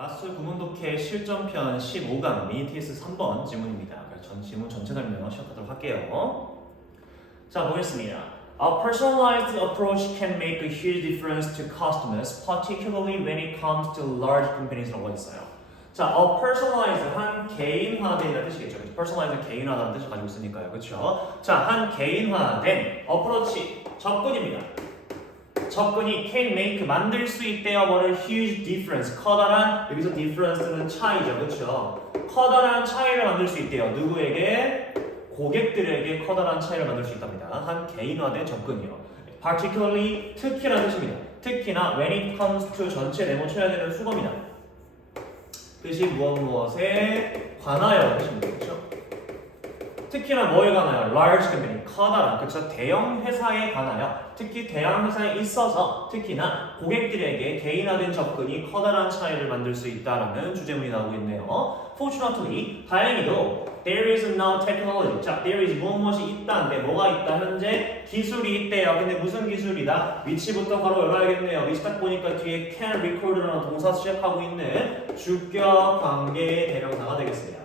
마스 구문독해 실전편 15강 미니테스트 3번 지문입니다. 전 지문 전체 설명 시작하도록 할게요. 자, 보겠습니다. A personalized approach can make a huge difference to customers, particularly when it comes to large companies라고 했어요. 자, a personalized 한 개인화된이라는 뜻이겠죠. personalized 개인화라는 뜻을 가지고 있으니까요. 그렇죠? 자, 한 개인화된 approach 접근입니다. 접근이 can make 만들 수 있대요. 뭐를 huge difference 커다란 여기서 difference는 차이죠, 그렇죠? 커다란 차이를 만들 수 있대요. 누구에게? 고객들에게 커다란 차이를 만들 수 있답니다. 한 개인화된 접근이요. Particularly 특히라는 뜻입니다. 특히나 when it comes to 전체 네모 쳐야 되는 수거입니다. 뜻이 무엇에 관하여 뜻입니다, 그렇죠? 특히나 뭐에 관하여? large company, 커다란, 그렇죠? 대형 회사에 관하여, 특히 대형 회사에 있어서 특히나 고객들에게 개인화된 접근이 커다란 차이를 만들 수 있다라는 주제문이 나오고 있네요. Fortunately, 다행히도 there is now technology. 자, there is 무엇이 있다인데 뭐가 있다? 현재 기술이 있대요. 근데 무슨 기술이다? 위치부터 바로 열어야겠네요. 위치 딱 보니까 뒤에 can record라는 동사 시작하고 있는 주격 관계의 대명사가 되겠습니다.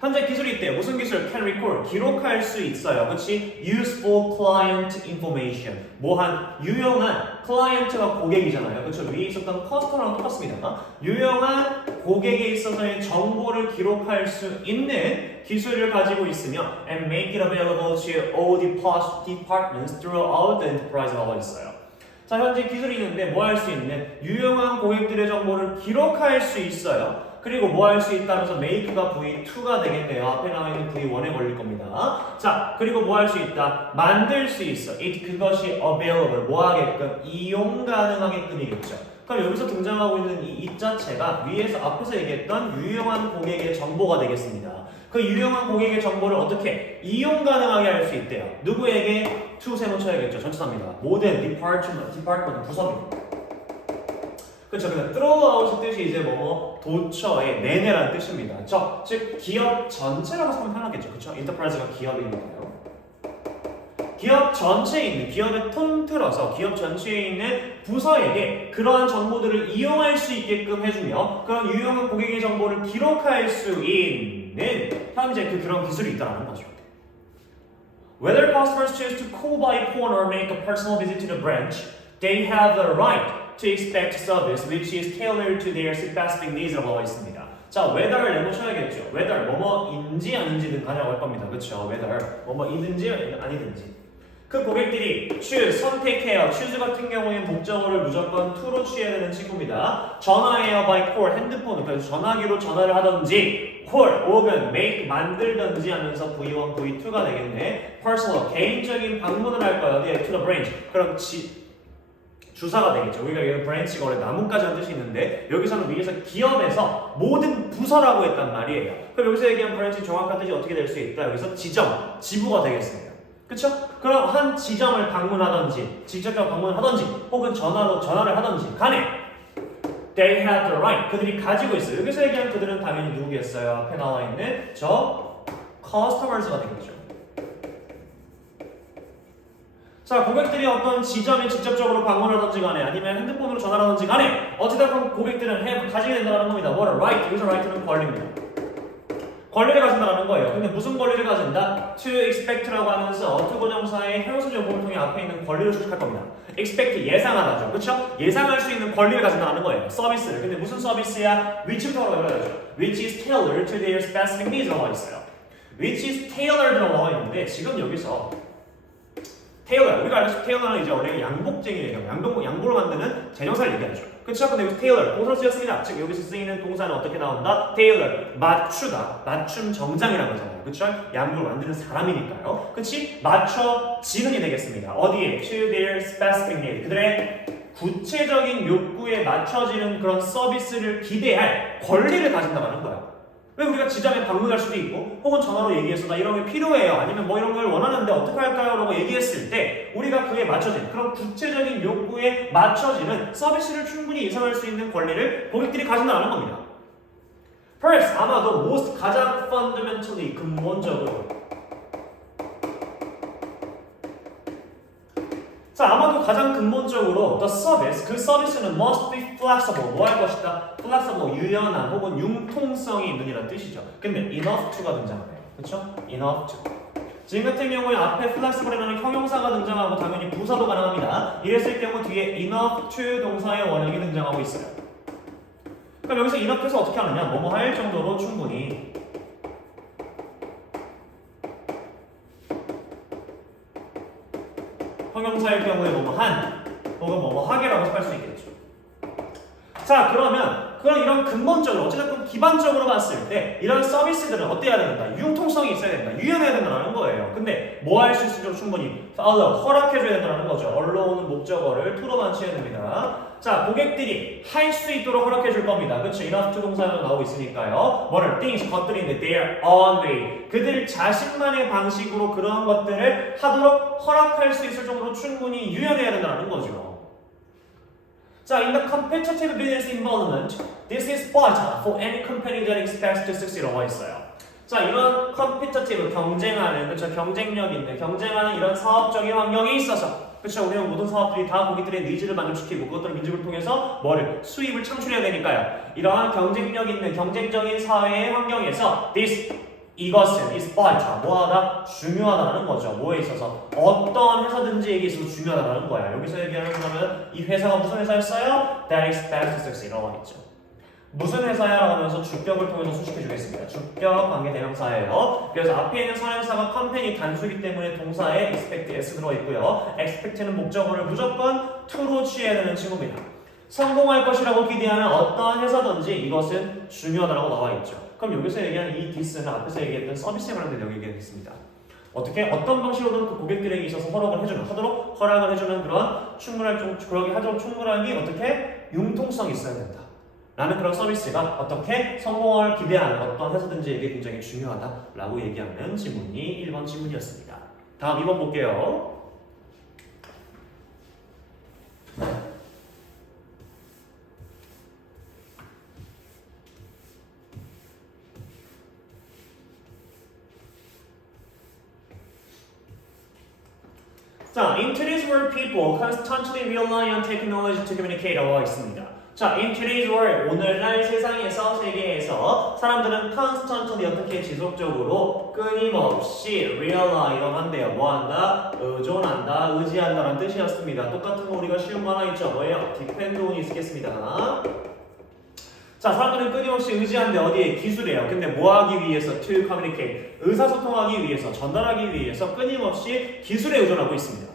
현재 기술이 있대요. 무슨 기술? Can record. 기록할 수 있어요. 그렇지? Useful client information. 뭐한 유용한 클라이언트가 고객이잖아요. 그렇죠? 위에 있었던 커스터머랑 똑같습니다. 유용한 고객에 있어서의 정보를 기록할 수 있는 기술을 가지고 있으며 and make it available to all departments throughout the enterprise라고 했어요. 자, 현재 기술이 있는데 뭐 할 수 있는 유용한 고객들의 정보를 기록할 수 있어요. 그리고 뭐 할 수 있다면서 make가 V2가 되겠네요. 앞에 나와 있는 V1에 걸릴 겁니다. 자, 그리고 뭐 할 수 있다? 만들 수 있어. it 그것이 available 뭐 하게끔? 이용 가능하게끔이겠죠. 그럼 여기서 등장하고 있는 이 자체가 위에서 앞에서 얘기했던 유용한 고객의 정보가 되겠습니다. 그 유용한 고객의 정보를 어떻게 이용 가능하게 할 수 있대요. 누구에게? to 세모 쳐야겠죠. 전치사입니다. 모든 디파트먼트 부서입니다. 그렇죠. 그냥 throughout의 뜻이 이제 도처에 내내라는 뜻입니다. 즉 기업 전체라고 하면 편하겠죠. 그렇죠? 인터프라이즈가 기업이니까요. 기업 전체에 있는 기업의 통틀어서 기업 전체에 있는 부서에게 그러한 정보들을 이용할 수 있게끔 해주며 그런 유용한 고객의 정보를 기록할 수 있는 현재 그런 기술이 있다는 거죠. Whether customers choose to call by phone or make a personal visit to the branch, they have the right to expect service which is tailored to their specific needs라고 있습니다. 자, whether를 네모 쳐야겠죠. whether 뭐뭐인지 아닌지는 가려고 할 겁니다. 그렇죠? whether 뭐뭐이든지 아니든지. 그 고객들이 choose 선택해요. choose 같은 경우에 목적어를 무조건 to로 취해야 되는 친구입니다. 전화해요 by call 핸드폰으로 그래서 전화기로 전화를 하든지 call 혹은 make 만들든지 하면서 V1, V2가 되겠네. personal 개인적인 방문을 할 거예요. 네, to the branch. 그럼 주사가 되겠죠. 우리가 여기 브랜치가 원래 나뭇가지라는 뜻이 있는데 여기서는 위에서 기업에서 모든 부서라고 했단 말이에요. 그럼 여기서 얘기한 브랜치 정확한 뜻이 어떻게 될 수 있다? 여기서 지점, 지부가 되겠습니다. 그쵸? 그럼 한 지점을 방문하든지 직접적으로 방문하든지 혹은 전화를 하든지 간에 they have the right 그들이 가지고 있어요. 여기서 얘기한 그들은 당연히 누구겠어요? 앞에 나와 있는 저 customers가 되겠죠. 자, 고객들이 어떤 지점에 직접적으로 방문하든지 간에 아니면 핸드폰으로 전화를 하든지 간에 어찌됐건 고객들은 가지게 된다는 겁니다. What a right? 여기서 right는 권리입니다. 권리를 가진다는 거예요. 근데 무슨 권리를 가진다? To expect라고 하면서 투고정사의 형용사 조건을 통해 앞에 있는 권리를 수식할 겁니다. expect 예상하다죠. 그렇죠? 예상할 수 있는 권리를 가진다는 거예요. 서비스를. 근데 무슨 서비스야? 위치부터 열어야죠. Which is tailored to their specific needs라고 하어 있어요. Which is tailored라고 나와 있는데 지금 여기서 테일러, 우리가 알다시피 테일러는 이제 원래 양복쟁이예요. 양복을 만드는 제정사를 얘기하죠. 그렇죠? 근데 여기서 테일러, 동사를 쓰였습니다. 즉 여기서 쓰이는 동사는 어떻게 나온다? 테일러, 맞추다, 맞춤 정장이라는 거잖아요. 그렇죠? 양복을 만드는 사람이니까요. 그렇지? 맞춰지는이 되겠습니다. 어디에? To their specific need. 그들의 구체적인 욕구에 맞춰지는 그런 서비스를 기대할 권리를 가진다는 거야. 왜 우리가 지점에 방문할 수도 있고 혹은 전화로 얘기해서 나 이런 게 필요해요 아니면 뭐 이런 걸 원하는데 어떻게 할까요? 라고 얘기했을 때 우리가 그에 맞춰진 그런 구체적인 욕구에 맞춰지는 서비스를 충분히 예상할 수 있는 권리를 고객들이 가진다는 겁니다. First, 아마도 most 가장 fundamentally 근본적으로 자, 아마도 가장 근본적으로 the service, 그 서비스는 must be flexible, 뭐 할 것이다? flexible, 유연한 혹은 융통성이 있는 이란 뜻이죠. 근데 enough to가 등장하네요. 그렇죠? enough to. 지금 같은 경우에 앞에 flexible이라는 형용사가 등장하고 당연히 부사도 가능합니다. 이랬을 경우 뒤에 enough to 동사의 원형이 등장하고 있어요. 그럼 여기서 enough에서 어떻게 하느냐? 뭐뭐 할 정도로 충분히 형용사일 경우에 뭐뭐 한 혹은 뭐뭐 하게라고 할 수 있겠죠. 자, 그러면 이런 근본적으로 어쨌든 기반적으로 봤을 때 이런 서비스들은 어때야 된다? 융통성이 있어야 된다. 유연해야 된다는 거예요. 근데 뭐 할 수 있을지 충분히 allow, 허락해줘야 된다는 거죠. allow는 목적어를 to로 만취해야 됩니다. 자, 고객들이 할 수 있도록 허락해줄 겁니다. 그렇죠? enough to 동사가 나오고 있으니까요. 뭐를 things, 것들인데 their own way. 그들 자신만의 방식으로 그런 것들을 하도록 허락할 수 있을 정도로 충분히 유연해야 된다는 거죠. 자, in the competitive business environment, this is vital for any company that expects to succeed라고 있어요. 자, 이런 competitive, 경쟁하는, 그렇죠? 경쟁력인데, 경쟁하는 이런 사업적인 환경에 있어서, 그렇죠? 우리는 모든 사업들이 다 고객들의 니즈를 만족시키고, 그것들을 민족을 통해서 뭐를? 수입을 창출해야 되니까요. 이러한 경쟁력 있는, 경쟁적인 사회의 환경에서, 이것은 is vital, 뭐하다? 중요하다는 거죠. 뭐에 있어서? 어떤 회사든지에게 있어서 중요하다는 거야. 여기서 얘기하는 거는 이 회사가 무슨 회사였어요? That expects to succeed라고 하겠죠. 무슨 회사야라고 하면서 주격을 통해서 수식해 주겠습니다. 주격 관계 대명사예요. 그래서 앞에 있는 사회사가 컴퍼니 단수이기 때문에 동사에 expect s 들어 있고요. expect는 목적어를 무조건 to로 취해야 되는 친구입니다. 성공할 것이라고 기대하는 어떤 회사든지 이것은 중요하다고 나와 있죠. 그럼 여기서 얘기하는 이 this는 앞에서 얘기했던 서비스에 관련된 여기 얘기했습니다. 어떻게 어떤 방식으로든 그 고객들에게 있어서 하도록 허락을 해주는 그런 그러기 하도록 충분하기 어떻게 융통성이 있어야 된다. 라는 그런 서비스가 어떻게 성공을 기대하는 어떤 회사든지에게 굉장히 중요하다라고 얘기하는 지문이 1번 지문이었습니다. 다음 2번 볼게요. 자, in today's world, people constantly rely on technology to communicate라고 있습니다. 자, in today's world, 오늘날 세상에서, 세계에서 사람들은 constantly 어떻게 지속적으로 끊임없이 rely라고 한대요. 뭐한다? 의존한다, 의지한다라는 뜻이었습니다. 똑같은 거 우리가 쉬운 거 하나 있죠? 뭐예요? depend on이 있겠습니다. 자, 사람들은 끊임없이 의지한데 어디에? 기술이에요. 근데 뭐 하기 위해서? to communicate. 의사소통하기 위해서, 전달하기 위해서 끊임없이 기술에 의존하고 있습니다.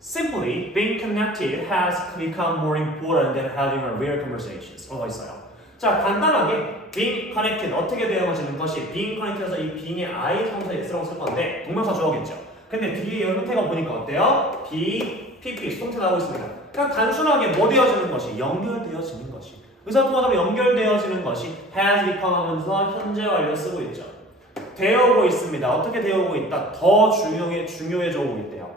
Simply, being connected has become more important than having a real conversations. 라고 있어요. 자, 간단하게 being connected 어떻게 되어지는 것이 being connected에서 이 being의 I 성사 S라고 쓸 건데 동명사 주어겠죠. 근데 뒤에 형태가 보니까 어때요? be, pp, 수동태 나오고 있습니다. 그냥 단순하게 뭐 되어지는 것이? 연결되어지는 것이. 의사소통하다 연결되어지는 것이 has become 하면서 현재 완료 쓰고 있죠. 되어오고 있습니다. 어떻게 되어오고 있다? 더 중요해져 오고 있대요.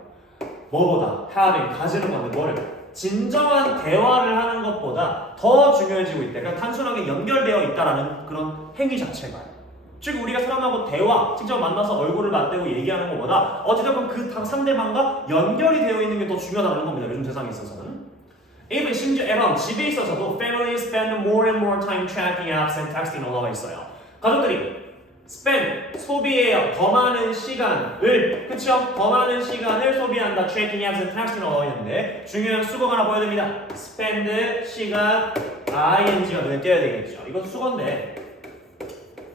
뭐보다? having, 가지는 건데 뭐를? 진정한 대화를 하는 것보다 더 중요해지고 있대. 그러니까 단순하게 연결되어 있다라는 그런 행위 자체가. 즉 우리가 사람하고 대화, 직접 만나서 얼굴을 맞대고 얘기하는 것보다 어찌됐건 그 상대방과 연결이 되어 있는 게 더 중요하다는 겁니다. 요즘 세상에 있어서는. even 심지어 애랑 집에 있어서도 families spend more and more time tracking apps and texting 올라와 있어요. 가족들이 spend, 소비해요. 더 많은 시간을, 그쵸? 더 많은 시간을 소비한다. tracking apps and texting 올라와 있는데 중요한 수거가 하나 보여야 됩니다. spend, 시간, ing가 눈에 띄어야 되겠죠. 이것도 수거인데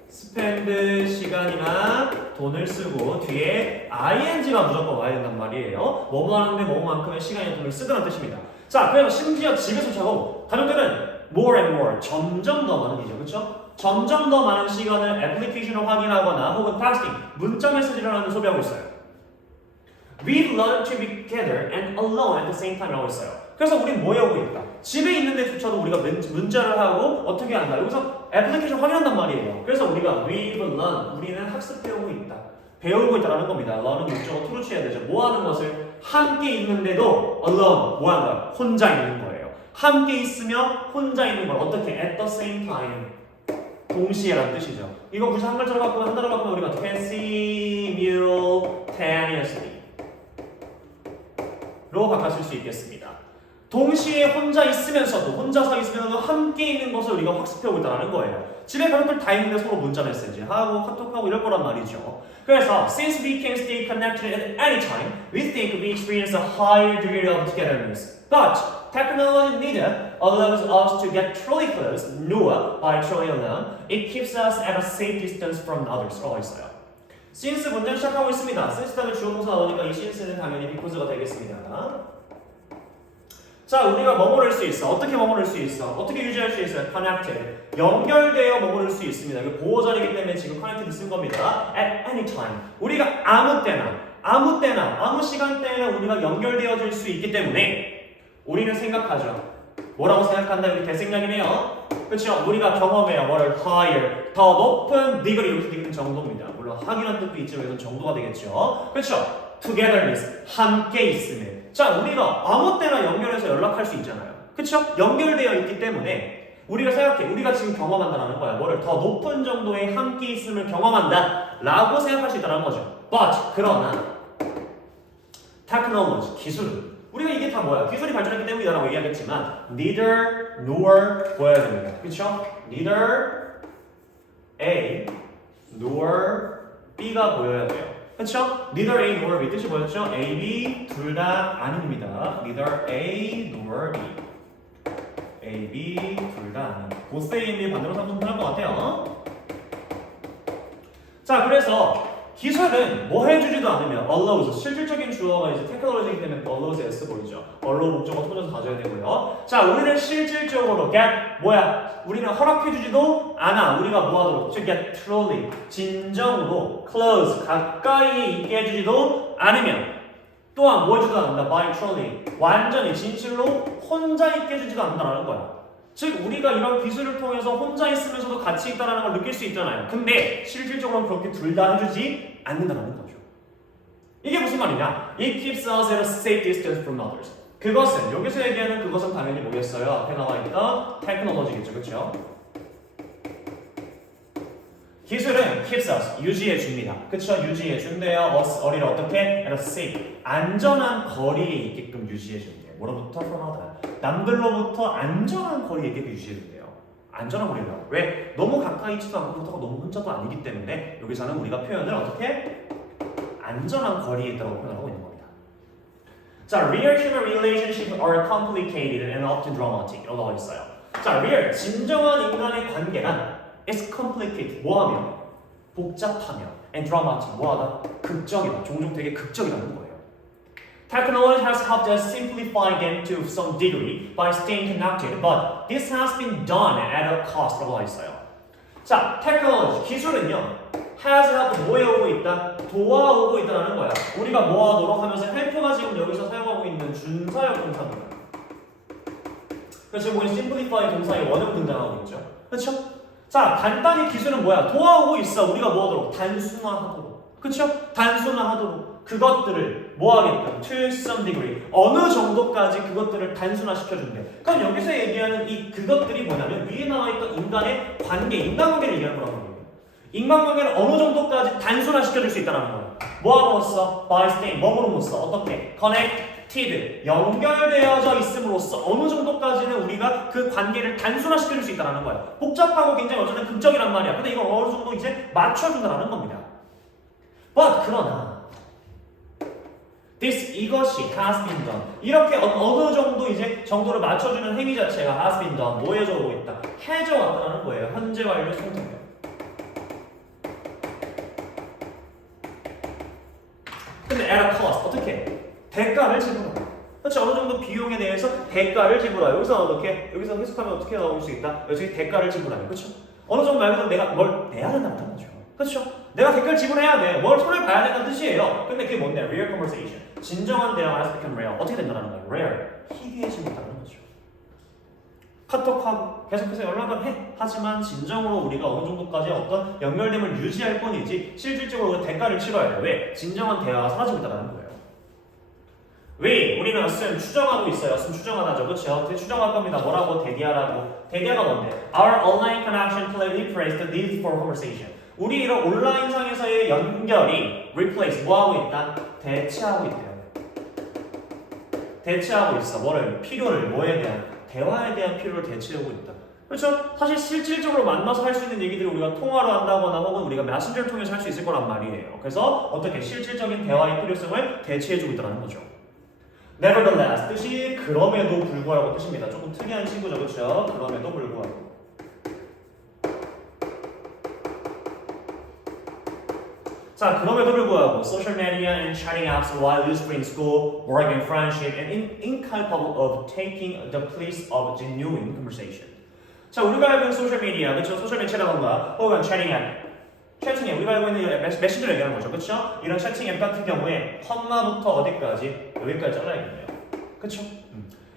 spend, 시간이나 돈을 쓰고 뒤에 ing가 무조건 와야 된단 말이에요. 뭐뭐 하는데 뭐만큼의 시간이나 돈을 쓰더라는 뜻입니다. 자, 그래서 심지어 집에서처럼 가족들은 more and more, 점점 더 많은 이죠, 그렇죠? 점점 더 많은 시간을 애플리케이션을 확인하거나 혹은 텍스팅, 문자 메시지를 하는 소비하고 있어요. We've learned to be together and alone at the same time라고 했어요. 그래서 우린 뭐 하고 있다? 집에 있는데조차도 우리가 문자를 하고 어떻게 한다? 여기서 애플리케이션 확인한단 말이에요. 그래서 우리가 we've learned, 우리는 학습해오고 있다. 배우고 있다는 겁니다. learn은 목적어 to로 취해야 되죠. 뭐 하는 것을? 함께 있는데도 alone, 뭐 하는 거야? 혼자 있는 거예요. 함께 있으면 혼자 있는 걸 어떻게? at the same time. 동시에라는 뜻이죠. 이거 굳이 한 글자로 바꾸면 한 단어로 바꾸면 우리가 어떻게? simultaneously 로 바꿨을 수 있겠습니다. 동시에 혼자서 있으면서도 함께 있는 것을 우리가 학습해오고 있다는 거예요. 집에 가족들 다 있는데 서로 문자 메시지 하고 카톡하고 이럴 거란 말이죠. 그래서 since we can stay connected at any time, we think we experience a higher degree of togetherness. But technology neither allows us to get truly close, nor by truly alone. It keeps us at a safe distance from others. 라고 있어요. since 문장 시작하고 있습니다. since 다음에 주어 동사 나오니까 이 since는 당연히 because가 되겠습니다. 자, 우리가 머무를 수 있어. 어떻게 머무를 수 있어? 어떻게 유지할 수 있어요? connected. 연결되어 머무를 수 있습니다. 이거 보호자이기 때문에 지금 connected 쓴 겁니다. at any time. 우리가 아무 때나, 아무 시간대에나 우리가 연결되어질 수 있기 때문에 우리는 생각하죠. 뭐라고 생각한다? 여기 대생략이네요. 그렇죠? 우리가 경험해요. 뭐를 higher, 더 높은 degree, 여기서 degree 정도입니다. 물론 하기란 뜻도 있지만 이건 정도가 되겠죠. 그렇죠? togetherness, 함께 있음을. 자, 우리가 아무 때나 연결해서 연락할 수 있잖아요. 그쵸? 연결되어 있기 때문에 우리가 생각해. 우리가 지금 경험한다는 거야. 뭐를 더 높은 정도의 함께 있음을 경험한다 라고 생각할 수 있다는 거죠. But, 그러나 technology, 기술은 우리가 이게 다 뭐야? 기술이 발전했기 때문이다라고 얘기하겠지만 neither nor 보여야 됩니다. 그쵸? neither A nor B가 보여야 돼요. 그렇죠? Neither A nor B 뜻이 뭐였죠? A, B 둘 다 아닙니다. Neither A nor B. A, B 둘 다 아닌. both A and B 반대로 삼으면 편할 것 같아요. 자, 그래서 기술은 뭐 해주지도 않으면 allows 실질적인 주어가 이제 테크놀로지이기 때문에 allows S 보이죠. allow 목적어 통해서 가져야 되고요. 자, 우리는 실질적으로 get 뭐야? 우리는 허락해주지도 않아. 우리가 뭐하도록 to get truly 진정으로 close 가까이에 있게 해주지도 않으면 또한 뭐 해주지도 않는다. by truly 완전히 진실로 혼자 있게 해주지도 않는다는 거야. 즉 우리가 이런 기술을 통해서 혼자 있으면서도 같이 있다는 걸 느낄 수 있잖아요. 근데 실질적으로는 그렇게 둘 다 해주지 않는다는 거죠. 이게 무슨 말이냐? It keeps us at a safe distance from others. 그것은 여기서 얘기하는 그것은 당연히 뭐겠어요? 앞에 나와 있던 테크놀로지겠죠, 그렇죠? 기술은 keeps us 유지해 줍니다. 그렇죠? 유지해 준대요. 우리를 어떻게? at a safe 안전한 거리에 있게끔 유지해 준대요. 뭐로부터? from others. 남들로부터 안전한 거리에 있게 유지해준대요. 안전한 거리라고. 왜? 너무 가까이 있지도 않고 그렇다고 너무 혼자도 아니기 때문에 여기서는 우리가 표현을 어떻게? 안전한 거리에 있다고 표현하고 있는 겁니다. 자, real human relationships are complicated and often dramatic. 라고 있어요. 자, real, 진정한 인간의 관계란 is complicated. 뭐하면? 복잡하며 and dramatic. 뭐하다? 극적이다. 종종 되게 극적이라는 거예요. Technology has helped us simplify them to some degree by staying connected, but this has been done at a cost. 라고 있어요. 자, technology, 기술은요, has helped 뭐해오고 있다? 도와오고 있다는 거야. 우리가 뭐하도록 하면서 help가 지금 여기서 사용하고 있는 준사역 동사입니다. 그래서 지금 우리 simplify 동사의 원형 등장하고 있죠. 그렇죠? 자, 간단히 기술은 뭐야? 도와오고 있어. 우리가 뭐하도록? 단순화하도록. 그렇죠? 단순화하도록. 그것들을 뭐하겠다? To some degree. 어느 정도까지 그것들을 단순화시켜준대. 그럼 여기서 얘기하는 이 그것들이 뭐냐면 위에 나와 있던 인간의 관계, 인간관계를 얘기하는 거라고 합니다. 인간관계를 어느 정도까지 단순화시켜줄 수 있다는 거야. 뭐함으로써? By staying. 뭐므로써? 어떻게? Connected. 연결되어져 있음으로써 어느 정도까지는 우리가 그 관계를 단순화시켜줄 수 있다는 거야. 복잡하고 굉장히 어쩌면 극적이란 말이야. 근데 이걸 어느 정도 이제 맞춰준다는 겁니다. But 그러나 이것이 has been done. 이렇게 어느 정도 이제 정도를 맞춰주는 행위 자체가 has been done. 뭐 해줘 오고 있다? 해줘 왔다는 거예요. 현재 완료 성격. 근데 at a cost. 어떻게? 대가를 지불하라. 그렇죠? 어느 정도 비용에 대해서 대가를 지불하라. 여기서 어떻게? 여기서 해석하면 어떻게 나올 수 있다? 여기 대가를 지불하라. 그렇죠? 어느 정도 말고 내가 뭘 내야 된다는 거죠. 그렇죠? 내가 대가를 지불해야 돼. 뭘 손을 봐야 된다는 뜻이에요. 근데 그게 뭔데? Real conversation. 진정한 대화가 has become real. 어떻게 된다는 거예요? Rare. 희귀해진다는 거죠. 카톡하고 계속해서 연락을 해. 하지만 진정으로 우리가 어느 정도까지 어떤 연결됨을 유지할 뿐이지 실질적으로 대가를 치러야 돼. 왜? 진정한 대화가 사라지고 있다는 거예요. 왜? 우리는 assume 추정하고 있어요. assume 추정하다죠. 그렇죠? 어떻게 추정할 겁니다. 뭐라고? 대디하라고. 대디하가 뭔데? Our online connection clearly replaced the need for conversation. 우리 이런 온라인상에서의 연결이 replace 뭐하고 있다? 대체하고 있대요. 대체하고 있어. 뭐를? 필요를. 뭐에 대한? 대화에 대한 필요를 대체하고 있다. 그렇죠? 사실 실질적으로 만나서 할 수 있는 얘기들을 우리가 통화로 한다거나 혹은 우리가 메신저를 통해서 할 수 있을 거란 말이에요. 그래서 어떻게 실질적인 대화의 필요성을 대체해주고 있다는 거죠. Nevertheless 뜻이 그럼에도 불구하고 뜻입니다. 조금 특이한 친구죠, 그렇죠? 그럼에도 불구하고. 자, 그럼에도 불구하고 social media and chatting apps while useful in school, work and friendship and incapable of taking the place of genuine conversation. 자, 우리가 알고 있는 소셜 미디어, 그렇죠? 소셜 매체라던가 혹은 채팅 앱, 채팅 앱, 우리가 알고 있는 메신저를 얘기하는 거죠, 그렇죠? 이런 채팅 앱 같은 경우에 컴마부터 어디까지? 여기까지 잘라야겠네요, 그렇죠?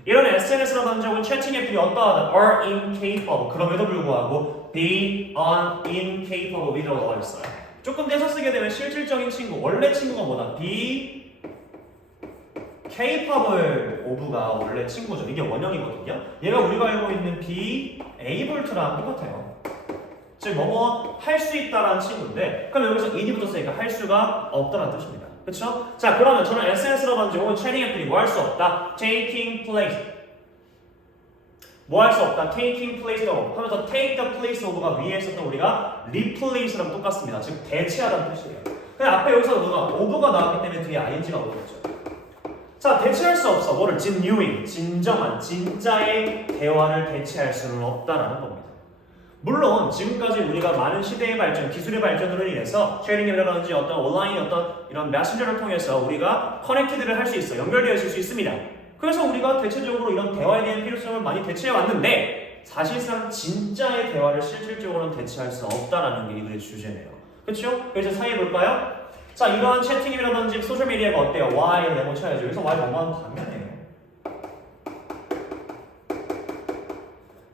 이런 SNS라든지 혹은 채팅 앱들이 어떠하다? are incapable, 그럼에도 불구하고 be incapable이라고 나와 있어요. 조금 떼서 쓰게 되면 실질적인 친구, 원래 친구가 뭐다? be capable of가 원래 친구죠. 이게 원형이거든요. 얘가 우리가 알고 있는 be able to랑 똑같아요. 즉 뭐뭐 할 수 있다라는 친구인데, 그럼 여기서 in이 붙었으니까 할 수가 없다는 뜻입니다. 그렇죠? 자, 그러면 저는 SNS라든지 혹은 채팅 앱들이 뭐 할 수 없다? taking place. 뭐 할 수 없다? taking place of 하면서 take the place of가 위에 있었던 우리가 replace랑 똑같습니다. 즉 대체하다는 뜻이에요. 근데 앞에 여기서 누가 of가 나왔기 때문에 뒤에 ing가 오겠죠. 자, 대체할 수 없어. 뭐를? genuine, 진정한, 진짜의 대화를 대체할 수는 없다라는 겁니다. 물론 지금까지 우리가 많은 시대의 발전, 기술의 발전으로 인해서 쉐어링이라든지 어떤 온라인 어떤 이런 메신저를 통해서 우리가 커넥티드를 할 수 있어, 연결되어 있을 수 있습니다. 그래서 우리가 대체적으로 이런 대화에 대한 필요성을 많이 대체해 왔는데 사실상 진짜의 대화를 실질적으로는 대체할 수 없다라는 게 이들의 주제네요. 그렇죠? 그래서 사이에 볼까요? 자, 이러한 채팅이라든지 소셜미디어가 어때요? Y를 네모쳐야죠. 여기서 Y 뭐만 반면이에요.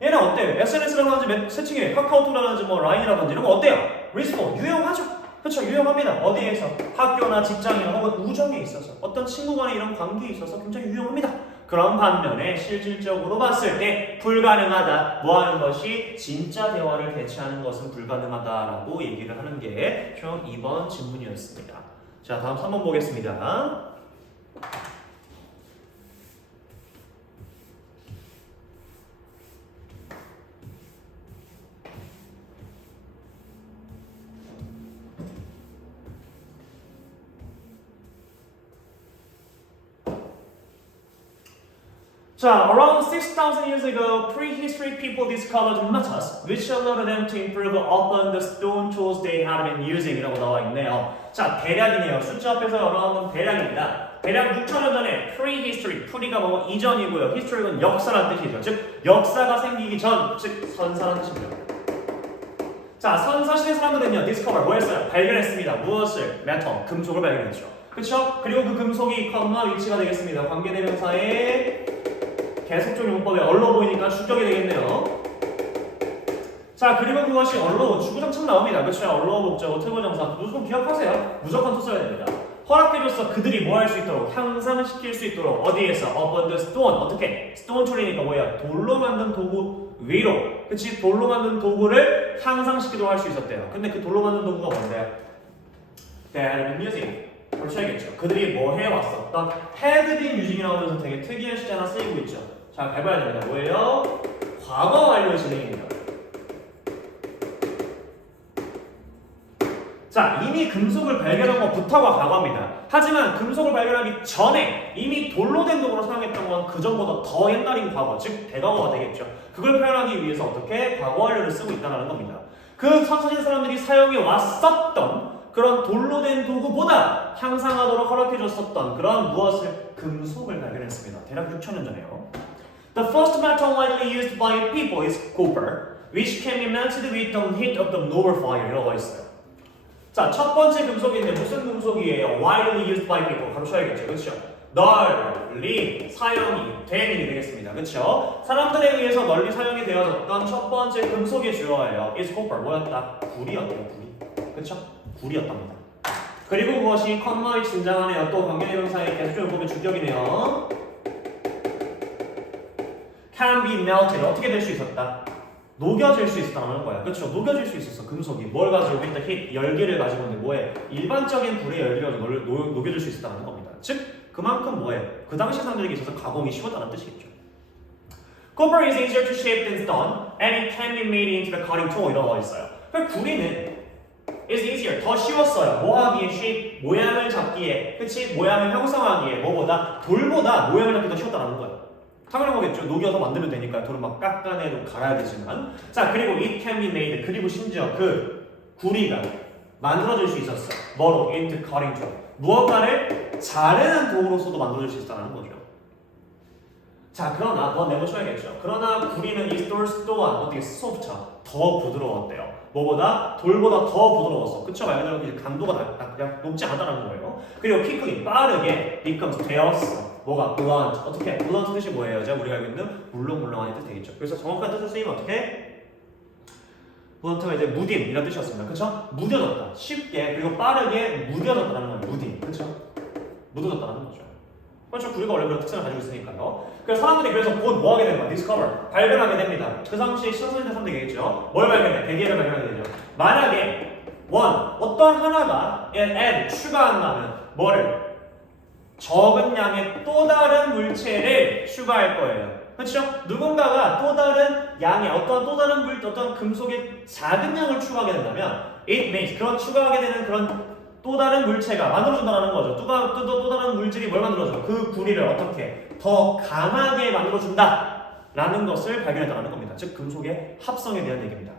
얘는 어때요? SNS라든지 채팅에 카카오톡이라든지 뭐 라인이라든지 이런 거 어때요? 리스폰 유용하죠? 그렇죠? 유용합니다. 어디에서? 학교나 직장이나 혹은 우정에 있어서 어떤 친구 간의 이런 관계에 있어서 굉장히 유용합니다. 그런 반면에 실질적으로 봤을 때 불가능하다. 뭐 하는 것이? 진짜 대화를 대체하는 것은 불가능하다라고 얘기를 하는 게 총 2번 질문이었습니다. 자, 다음 3번 보겠습니다. 자, around 6,000 years ago, prehistoric people discovered methods which allowed them to improve upon the stone tools they had been using 이라고 나와 있네요. 자, 대략이네요. 숫자 앞에서 around은 대략입니다. 대략 6,000년 전에 prehistory, pre가 뭐 이전이고요. history는 역사라는 뜻이죠. 즉, 역사가 생기기 전, 즉 선사라는 뜻입니다. 자, 선사시대 사람들은요, discover 뭐 했어요? 발견했습니다. 무엇을? metal, 금속을 발견했죠. 그렇죠? 그리고 그 금속이 컴마 위치가 되겠습니다. 관계대명사의 계속적 용법에 얼러 보이니까 주격이 되겠네요. 자, 그리고 그것이 얼러, 주구장창 나옵니다. 그렇죠? 얼러 목적어, 특어정사 무조건 기억하세요. 무조건 또 써야 됩니다. 허락해줘서 그들이 뭐 할 수 있도록, 향상시킬 수 있도록 어디에서? upon the stone. 어떻게? stone tool이니까 뭐야? 돌로 만든 도구 위로. 그치? 돌로 만든 도구를 향상시키도록 할 수 있었대요. 근데 그 돌로 만든 도구가 뭔데요? They had been using. 그렇죠. 그들이 뭐 해왔었던 had been using이라고 하면서 되게 특이한 시제 하나 쓰이고 있죠. 자, 잘 봐야 됩니다. 뭐예요? 과거 완료 진행입니다. 자, 이미 금속을 발견한 것부터가 과거입니다. 하지만 금속을 발견하기 전에 이미 돌로 된 도구로 사용했던 건 그 전보다 더 옛날인 과거, 즉 대과거가 되겠죠. 그걸 표현하기 위해서 어떻게 과거 완료를 쓰고 있다는 겁니다. 그 선사신 사람들이 사용해 왔었던 그런 돌로 된 도구보다 향상하도록 허락해줬었던 그런 무엇을? 금속을 발견했습니다. 대략 6,000년 전에요. The first metal widely used by people is copper, which can be melted with the heat of the noble fire. 이라고 있어요. 자, 첫 번째 금속인데 무슨 금속이에요? Widely used by people. 바로 쳐야겠죠. 그렇죠? 널리 사용이 된 일이 되겠습니다. 그렇죠? 사람들에 의해서 널리 사용이 되어졌던 첫 번째 금속의 주어예요. is copper. 뭐였다? 구리였대요. 구리. 그렇죠? 구리였답니다. 그리고 그것이 컴마에 등장하네요. 또 관계대명사의 계속적인 법의 주격이네요. Can be melted. 어떻게 될 수 있었다? 녹여질 수 있었다는 거야. 그렇죠? 녹여질 수 있었어. 금속이. 뭘 가지고 있다? hit, 열기를 가지고 있는데 뭐해? 일반적인 불의 열기를 가지고 녹여질 수 있었다는 겁니다. 즉 그만큼 뭐예요? 그 당시 사람들에게 있어서 가공이 쉬웠다는 뜻이겠죠. Copper is easier to shape than stone and it can be made into the cutting tool 이라고 써 있어요. 그러니까 구리는 is easier 더 쉬웠어요. 뭐 하기에 shape 모양을 잡기에 그치 모양을 형성하기에 뭐보다 돌보다 모양을 잡기 더 쉬웠다는 거예요. 당연한 거겠죠. 녹여서 만들면 되니까 돌을 막 깎아내고 갈아야 되지만 자 그리고 it can be made 그리고 심지어 그 구리가 만들어질 수 있었어. 뭐로? into cutting tool 무언가를 자르는 도구로서도 만들어질 수 있다는 거죠. 자 그러나 더 내보셔야겠죠. 그러나 구리는 이 스토어스 또한 어떻게 softer 더 부드러웠대요. 뭐보다 돌보다 더 부드러웠어. 그쵸? 말 그대로 이제 강도가 높지 않다는 거예요. 그리고 quickly 빠르게 becomes 되었어. 뭐가 blunt 어떻게? blunt 뜻이 뭐예요? 제가 우리가 알고 있는 물렁물렁한 뜻 되겠죠. 그래서 정확한 뜻을 쓰이면 어떻게? blunt가 이제 무딘 이런 뜻이었습니다. 그쵸? 무뎌졌다. 쉽게 그리고 빠르게 무뎌졌다는 거예요. 무딘. 그쵸? 묻어졌다는 거죠. 그렇죠. 구리가 원래 그런 특성을 가지고 있으니까요. 그래서 사람들이 그래서 곧 뭐 하게 되는 거야? discover. 발견하게 됩니다. 그 당시에 시선선생님 하면 되겠죠. 뭘 발견해? 대기를 발견하게 되죠. 만약에 어떤 하나가 add, 추가한다면 뭐를? 적은 양의 또 다른 물체를 추가할 거예요. 그렇죠? 누군가가 또 다른 양의 어떤 어떤 금속의 작은 양을 추가하게 된다면 it means 그런 추가하게 되는 그런 또 다른 물체가 만들어준다는 거죠. 또 다른 물질이 뭘 만들어줘? 그 구리를 어떻게 더 강하게 만들어준다 라는 것을 발견했다는 겁니다. 즉 금속의 합성에 대한 얘기입니다.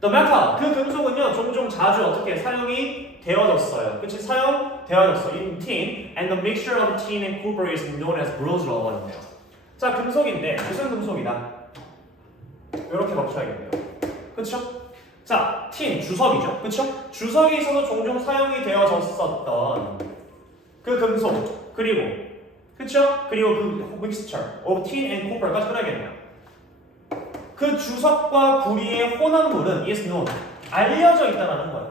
The metal, 그 금속은요 종종 자주 어떻게 사용이 되어졌어요. 그치? 사용되어졌어. In tin and the mixture of tin and copper is known as bronze라고 하는데요. 자 금속인데 무슨 금속이다? 이렇게 맞춰야겠네요. 그쵸? 자, 틴, 주석이죠. 그쵸? 주석이 있어서 종종 사용이 되어졌었던 그 금속 그리고 그쵸? 그리고 그 mixture of tin and copper까지 끊어야겠네요. 그 주석과 구리의 혼합물은 is known 알려져 있다는 거예요.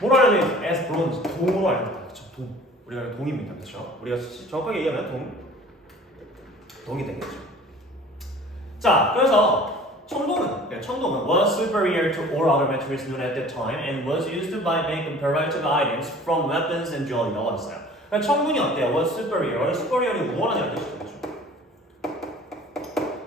뭘 알려져 있어요? as bronze 동으로 알려져 있다. 그쵸? 동. 우리가 동입니다. 그쵸? 우리가 정확하게 얘기하면 동이 되겠죠. 자, 그래서 청동은 was superior to all other materials known at that time and was used by make comparative items from weapons and jewelry라고 했어요. 그러니까 청동이 어때요? was superior. superior이 우월하다는 뜻이죠.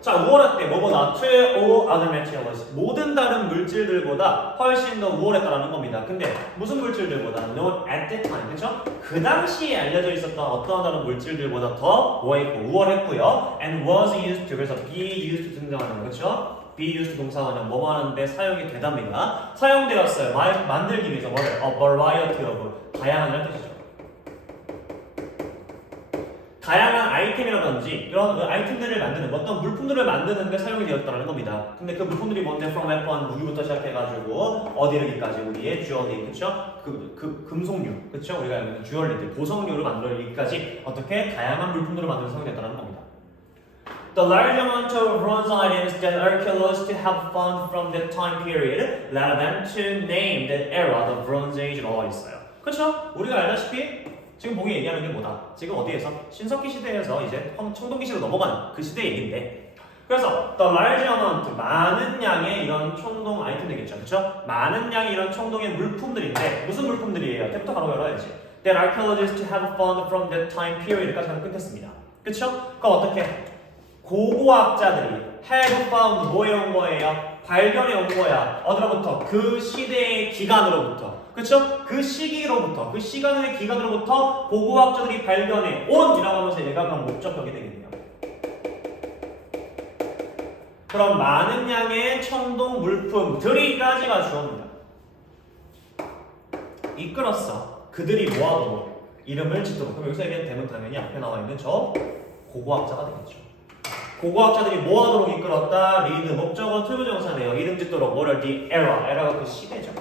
자, 우월할 때 뭐보다 to all other materials 모든 다른 물질들보다 훨씬 더 우월했다는 겁니다. 근데 무슨 물질들보다 known at that time 그렇죠? 그 당시에 알려져 있었던 어떤 다른 물질들보다 더 우월했고요. and was used to 그래서 be used 등장하는 거 그렇죠? be used 동사는 뭐뭐 하는데 사용이 되답니다. 사용되었어요. 만들기 위해서 뭐를? a variety of 다양한 뜻이죠. 다양한 아이템이라든지 이런 아이템들을 만드는 어떤 물품들을 만드는데 사용이 되었다는 겁니다. 근데 그 물품들이 뭔데? from weapon 무기부터 시작해가지고 어디 이르기까지 우리의 주얼리 그쵸? 그 금속류 그쵸? 우리가 알고 있는 주얼리들 보석류를 만들기까지 어떻게 다양한 물품들을 만들어 사용이 됐다는 겁니다. The large amount of bronze items that archaeologists have found from that time period led them to name that era the Bronze Age라고 있어요. 그렇죠? 우리가 알다시피 지금 보기 얘기하는 게 뭐다? 지금 어디에서? 신석기 시대에서 이제 청동기 시대로 넘어가는 그 시대 얘기인데 그래서 the large amount 많은 양의 이런 청동 아이템 되겠죠. 그렇죠? 많은 양의 이런 청동의 물품들인데 무슨 물품들이에요? 때부터 바로 열어야지. That archaeologists have found from that time period까지 하면 끝냈습니다. 그렇죠? 그럼 어떻게? 고고학자들이 have found 뭐에 온 거예요? 발견해 온 거야. 어디로부터? 그 시대의 기간으로부터. 그쵸? 그 시기로부터, 그 시간의 기간으로부터 고고학자들이 발견해 온이라고 하면서 얘가 그럼 목적격이 되겠네요. 그럼 많은 양의 청동 물품들이까지가 주어입니다. 이끌었어. 그들이 모아도록 이름을 짓도록. 그럼 여기서 얘기하는 되면 당연히 앞에 나와 있는 저 고고학자가 되겠죠. 고고학자들이 모아도록 이끌었다. 리드 목적어 투부정사네요. 이름 짓도록 뭐를 the era가 그 시대죠.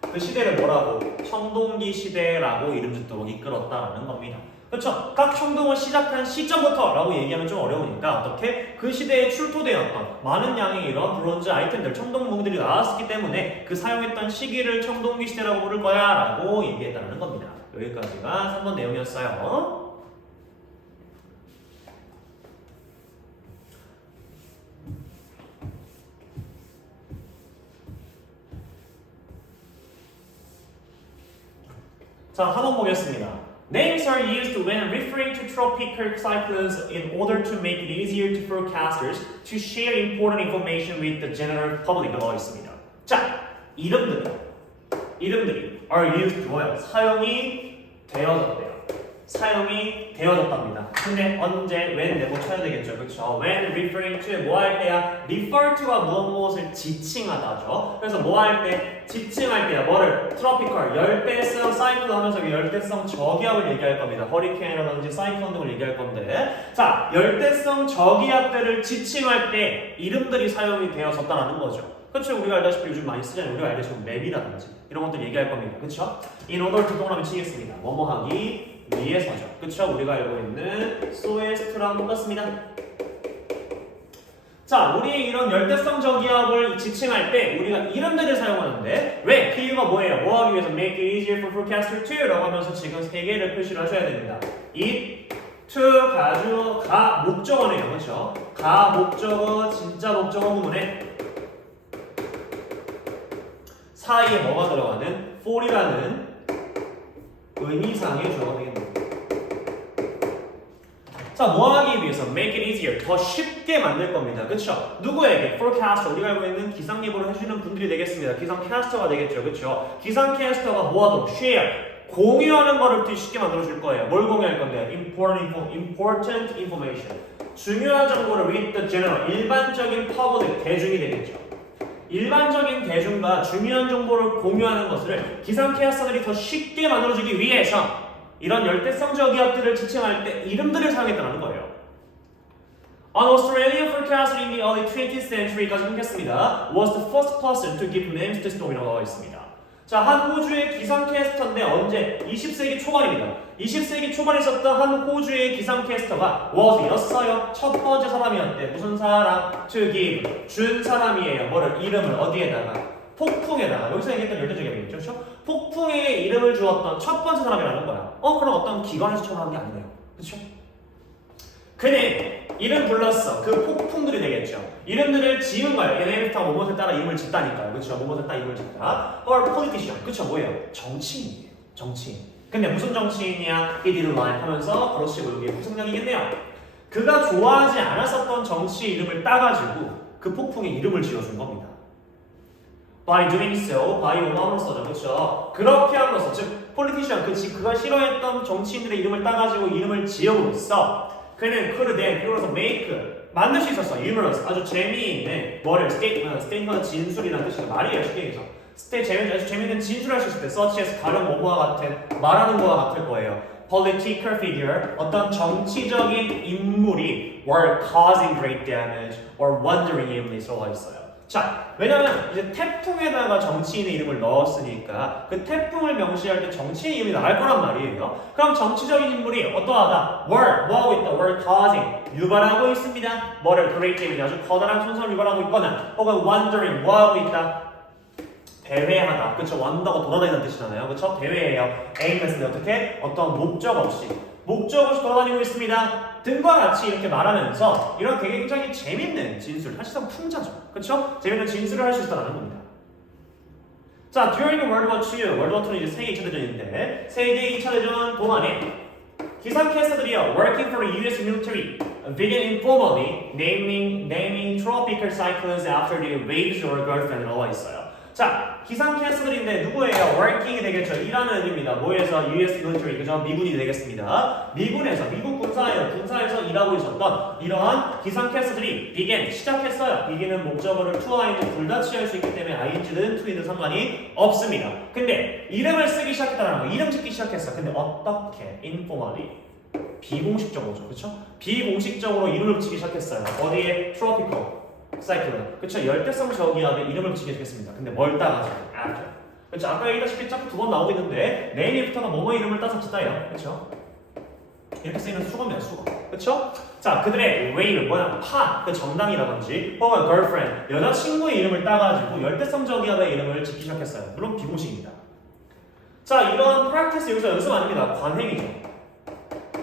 그 시대를 뭐라고? 청동기 시대라고 이름 짓도록 이끌었다라는 겁니다. 그렇죠? 각 청동을 시작한 시점부터 라고 얘기하면 좀 어려우니까 어떻게? 그 시대에 출토되었던 많은 양의 이런 브론즈 아이템들, 청동무기들이 나왔기 때문에 그 사용했던 시기를 청동기 시대라고 부를 거야 라고 얘기했다는 겁니다. 여기까지가 3번 내용이었어요. 자, 한번 보겠습니다. Names are used when referring to tropical cyclones in order to make it easier to forecasters to share important information with the general public. 나와 있습니다. 자, 이름들이 are used 뭐예요? 사용이 되어졌대요. 사용이 되어졌답니다. 근데 언제, when 내고 쳐야 되겠죠. 그렇죠? When referring to 뭐 할 때야? refer to가 무엇을 지칭하다죠. 그래서 뭐 할 때? 지칭할 때야. 뭐를? tropical, 열대성 사이클론 하면서 열대성 저기압을 얘기할 겁니다. 허리케인이라든지 사이클론 등을 얘기할 건데 자, 열대성 저기압들을 지칭할 때 이름들이 사용이 되어졌다는 거죠. 그렇죠? 우리가 알다시피 요즘 많이 쓰잖아요. 우리가 알다시피 맵이라든지 이런 것들 얘기할 겁니다. 그렇죠? in order to 동그라미 치겠습니다. 뭐뭐 하기 위해서죠. 그쵸? 우리가 알고 있는 so as to랑 똑같습니다. 자, 우리 이런 열대성 저기압을 지칭할 때 우리가 이름들을 사용하는데 왜? 그 이유가 뭐예요? 뭐 하기 위해서 make it easier for forecaster to 라고 하면서 지금 세 개를 표시를 하셔야 됩니다. it, to, 가주, 가, 목적어네요. 그렇죠? 가, 목적어, 진짜 목적어 부분에 사이에 뭐가 들어가는 for이라는 의미상의 주어가 되겠네요. 자, 뭐 하기 위해서 make it easier, 더 쉽게 만들 겁니다. 그쵸? 누구에게? forecaster, 우리가 알고 있는 기상 예보를 해주는 분들이 되겠습니다. 기상 캐스터가 되겠죠. 그쵸? 기상 캐스터가 뭐 하도록? share, 공유하는 거를 더 쉽게 만들어줄 거예요. 뭘 공유할 건데요? important information, 중요한 정보를 with the general, 일반적인 public, 대중이 되겠죠. 일반적인 대중과 중요한 정보를 공유하는 것을 기상 캐스터들이 더 쉽게 만들어주기 위해서 이런 열대성 저기압들을 지칭할 때 이름들을 사용했다는 거예요. An Australian forecaster in the early 20th century까지 끊겠습니다. Was the first person to give names to storm이라고 나와 있습니다. 자, 한 호주의 기상캐스터인데 언제? 20세기 초반입니다. 20세기 초반에 있었던 한 호주의 기상캐스터가 was였어요. 첫 번째 사람이었대. 무슨 사람? To give. 준 사람이에요. 뭐를? 이름을 어디에다가? 폭풍에다가. 여기서 얘기했던 열대적이겠죠. 그렇죠? 폭풍에 이름을 주었던 첫 번째 사람이라는 거야. 그럼 어떤 기관에서 처음 한 게 아니네요. 그렇죠? 그는 이름 불렀어. 그 폭풍들이 되겠죠. 이름들을 지은 거예요. 얘네부터 뭐뭐에 따라 이름을 짓다니까요. 그렇죠? 뭐뭐에 따라 이름을 짓다. Or politician. 그렇죠? 뭐예요? 정치인이에요. 정치인. 근데 무슨 정치인이야? He didn't like 하면서 그렇지 뭐 이게 후승력이겠네요. 그가 좋아하지 않았었던 정치 이름을 따가지고 그 폭풍에 이름을 지어준 겁니다. By doing so, by 원어로서죠, 그렇죠? 그렇게 함으로써, 즉 politician, 그가 싫어했던 정치인들의 이름을 따가지고 이름을 지어보면서 그는 could then, 그러면서 make, 만들 수 있었어. humorous, 아주 재미있는 뭐를 statement은 진술이라는 뜻이에요. 말이에요, 쉽게 얘기해서. 아주 재미있는 진술을 할 수 있을 때 such as 가령 뭐뭐와 같은, 말하는 거와 같을 거예요. Political figure, 어떤 정치적인 인물이 were causing great damage or wandering aimlessly 들어가 있어요. 자, 왜냐면 이제 태풍에다가 정치인의 이름을 넣었으니까 그 태풍을 명시할 때 정치인 이름이 나갈 거란 말이에요. 그럼 정치적인 인물이 어떠하다? were, 뭐하고 있다? were causing, 유발하고 있습니다. 뭐를? great damage, 아주 커다란 손상을 유발하고 있거나 혹은 wandering, 뭐하고 있다? 대회하다. 그쵸? 완다고 돌아다니는 뜻이잖아요. 그쵸? 대회예요. aimlessly 어떻게? 어떤 목적 없이 돌아다니고 있습니다. 등과 같이 이렇게 말하면서 이런 되게 굉장히 재밌는 진술, 사실상 풍자죠. 그쵸? 재밌는 진술을 할 수 있다는 겁니다. 자, during World War II, 월드 워 2는 이제 세계 2차 대전인데 세계 2차 대전 동안에 기상캐스터들이요, working for the U.S. military, began informally naming tropical cyclones after the waves or girlfriend 나와 있어요. 자, 기상캐스터들인데 누구예요? working이 되겠죠. 일하는 의미입니다. 뭐에서? US military, 그죠? 미군이 되겠습니다. 미군에서, 미국 군사에서 일하고 있었던 이러한 기상캐스터들이 began, 시작했어요. begin은 목적어를 to와 있는 둘 다 취할 수 있기 때문에 ing든 to이든 상관이 없습니다. 근데 이름을 쓰기 시작했다는 거, 이름 짓기 시작했어. 근데 어떻게? informally. 비공식적으로죠. 그쵸? 비공식적으로 이름을 붙이기 시작했어요. 어디에? tropical. 사이클론, 그쵸? 열대성 저기압에 이름을 붙이게 됐습니다. 근데 뭘 따가지고? after. 그쵸? 아까 얘기했다시피 자꾸 두 번 나오고 있는데 네임부터가 뭐뭐 이름을 따서 짓다예요. 그쵸? 이렇게 쓰이는 수거입니다. 수거. 그쵸? 자, 그들의 way는 뭐냐? 그 정당이라든지 혹은 girlfriend, 여자친구의 이름을 따가지고 열대성 저기압의 이름을 짓기 시작했어요. 물론 비공식입니다. 자, 이런 practice 여기서 연습 아닙니다. 관행이죠.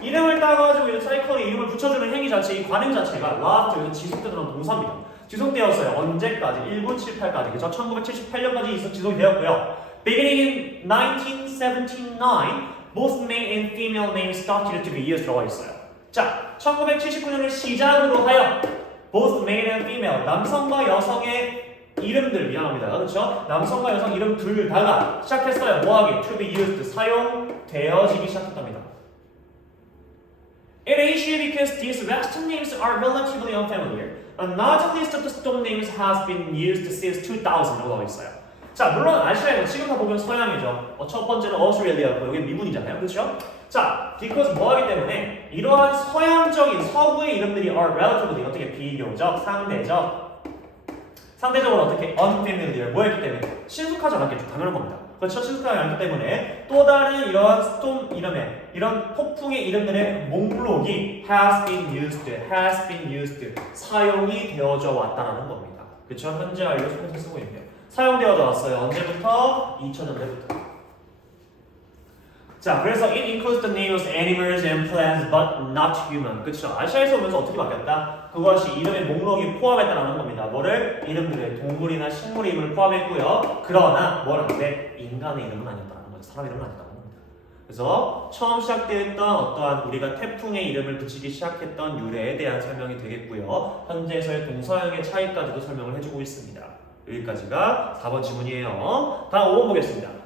이름을 따가지고 이런 사이클에 이름을 붙여주는 행위 자체, 이 관행 자체가 last, 여기서 지속되던 동사입니다. 지속되었어요. 언제까지? 1978까지. 그죠? 1978년까지 지속이 되었고요. Beginning in 1979, both male and female names started to be used 라고 있어요. 자, 1979년을 시작으로 하여 both male and female 남성과 여성의 이름들 미안합니다. 그렇죠? 남성과 여성 이름 둘 다가 시작했어요. 뭐하기? to be used 사용되어지기 시작했답니다. It is because these Western names are relatively unfamiliar. A large list of the stone names has been used since 2000라고 나와 있어요. 자, 물론 아시아에는 지금 다 보면 서양이죠. 첫 번째는 오스트레일리아고 여기 미군이잖아요. 그렇죠? 자, because 뭐하기 때문에 이러한 서양적인 서구의 이름들이 are relatively 어떻게 비교적, 상대적으로 어떻게 unfamiliar 뭐였기 때문에 친숙하지 않았겠죠. 당연한 겁니다. 그렇죠? 친숙하지 않기 때문에 또 다른 이러한 스톰 이름의 이런 폭풍의 이름들의 목록이 has been used 사용이 되어져 왔다는 겁니다. 그렇죠? 현재 완료 속에서 쓰고 있네요. 사용되어져 왔어요. 언제부터? 2000년대부터. 자, 그래서 it includes the names of animals and plants but not human. 그렇죠? 아시아에서 오면서 어떻게 바뀌었다? 그것이 이름의 목록이 포함했다는 겁니다. 뭐를? 이름들의 동물이나 식물 이름을 포함했고요. 그러나 뭐라는데 인간의 이름은 아니었다는 거죠. 사람 이름은 아니었다는 겁니다. 그래서 처음 시작되었던 어떠한 우리가 태풍의 이름을 붙이기 시작했던 유래에 대한 설명이 되겠고요. 현재에서의 동서양의 차이까지도 설명을 해주고 있습니다. 여기까지가 4번 지문이에요. 다음 5번 보겠습니다.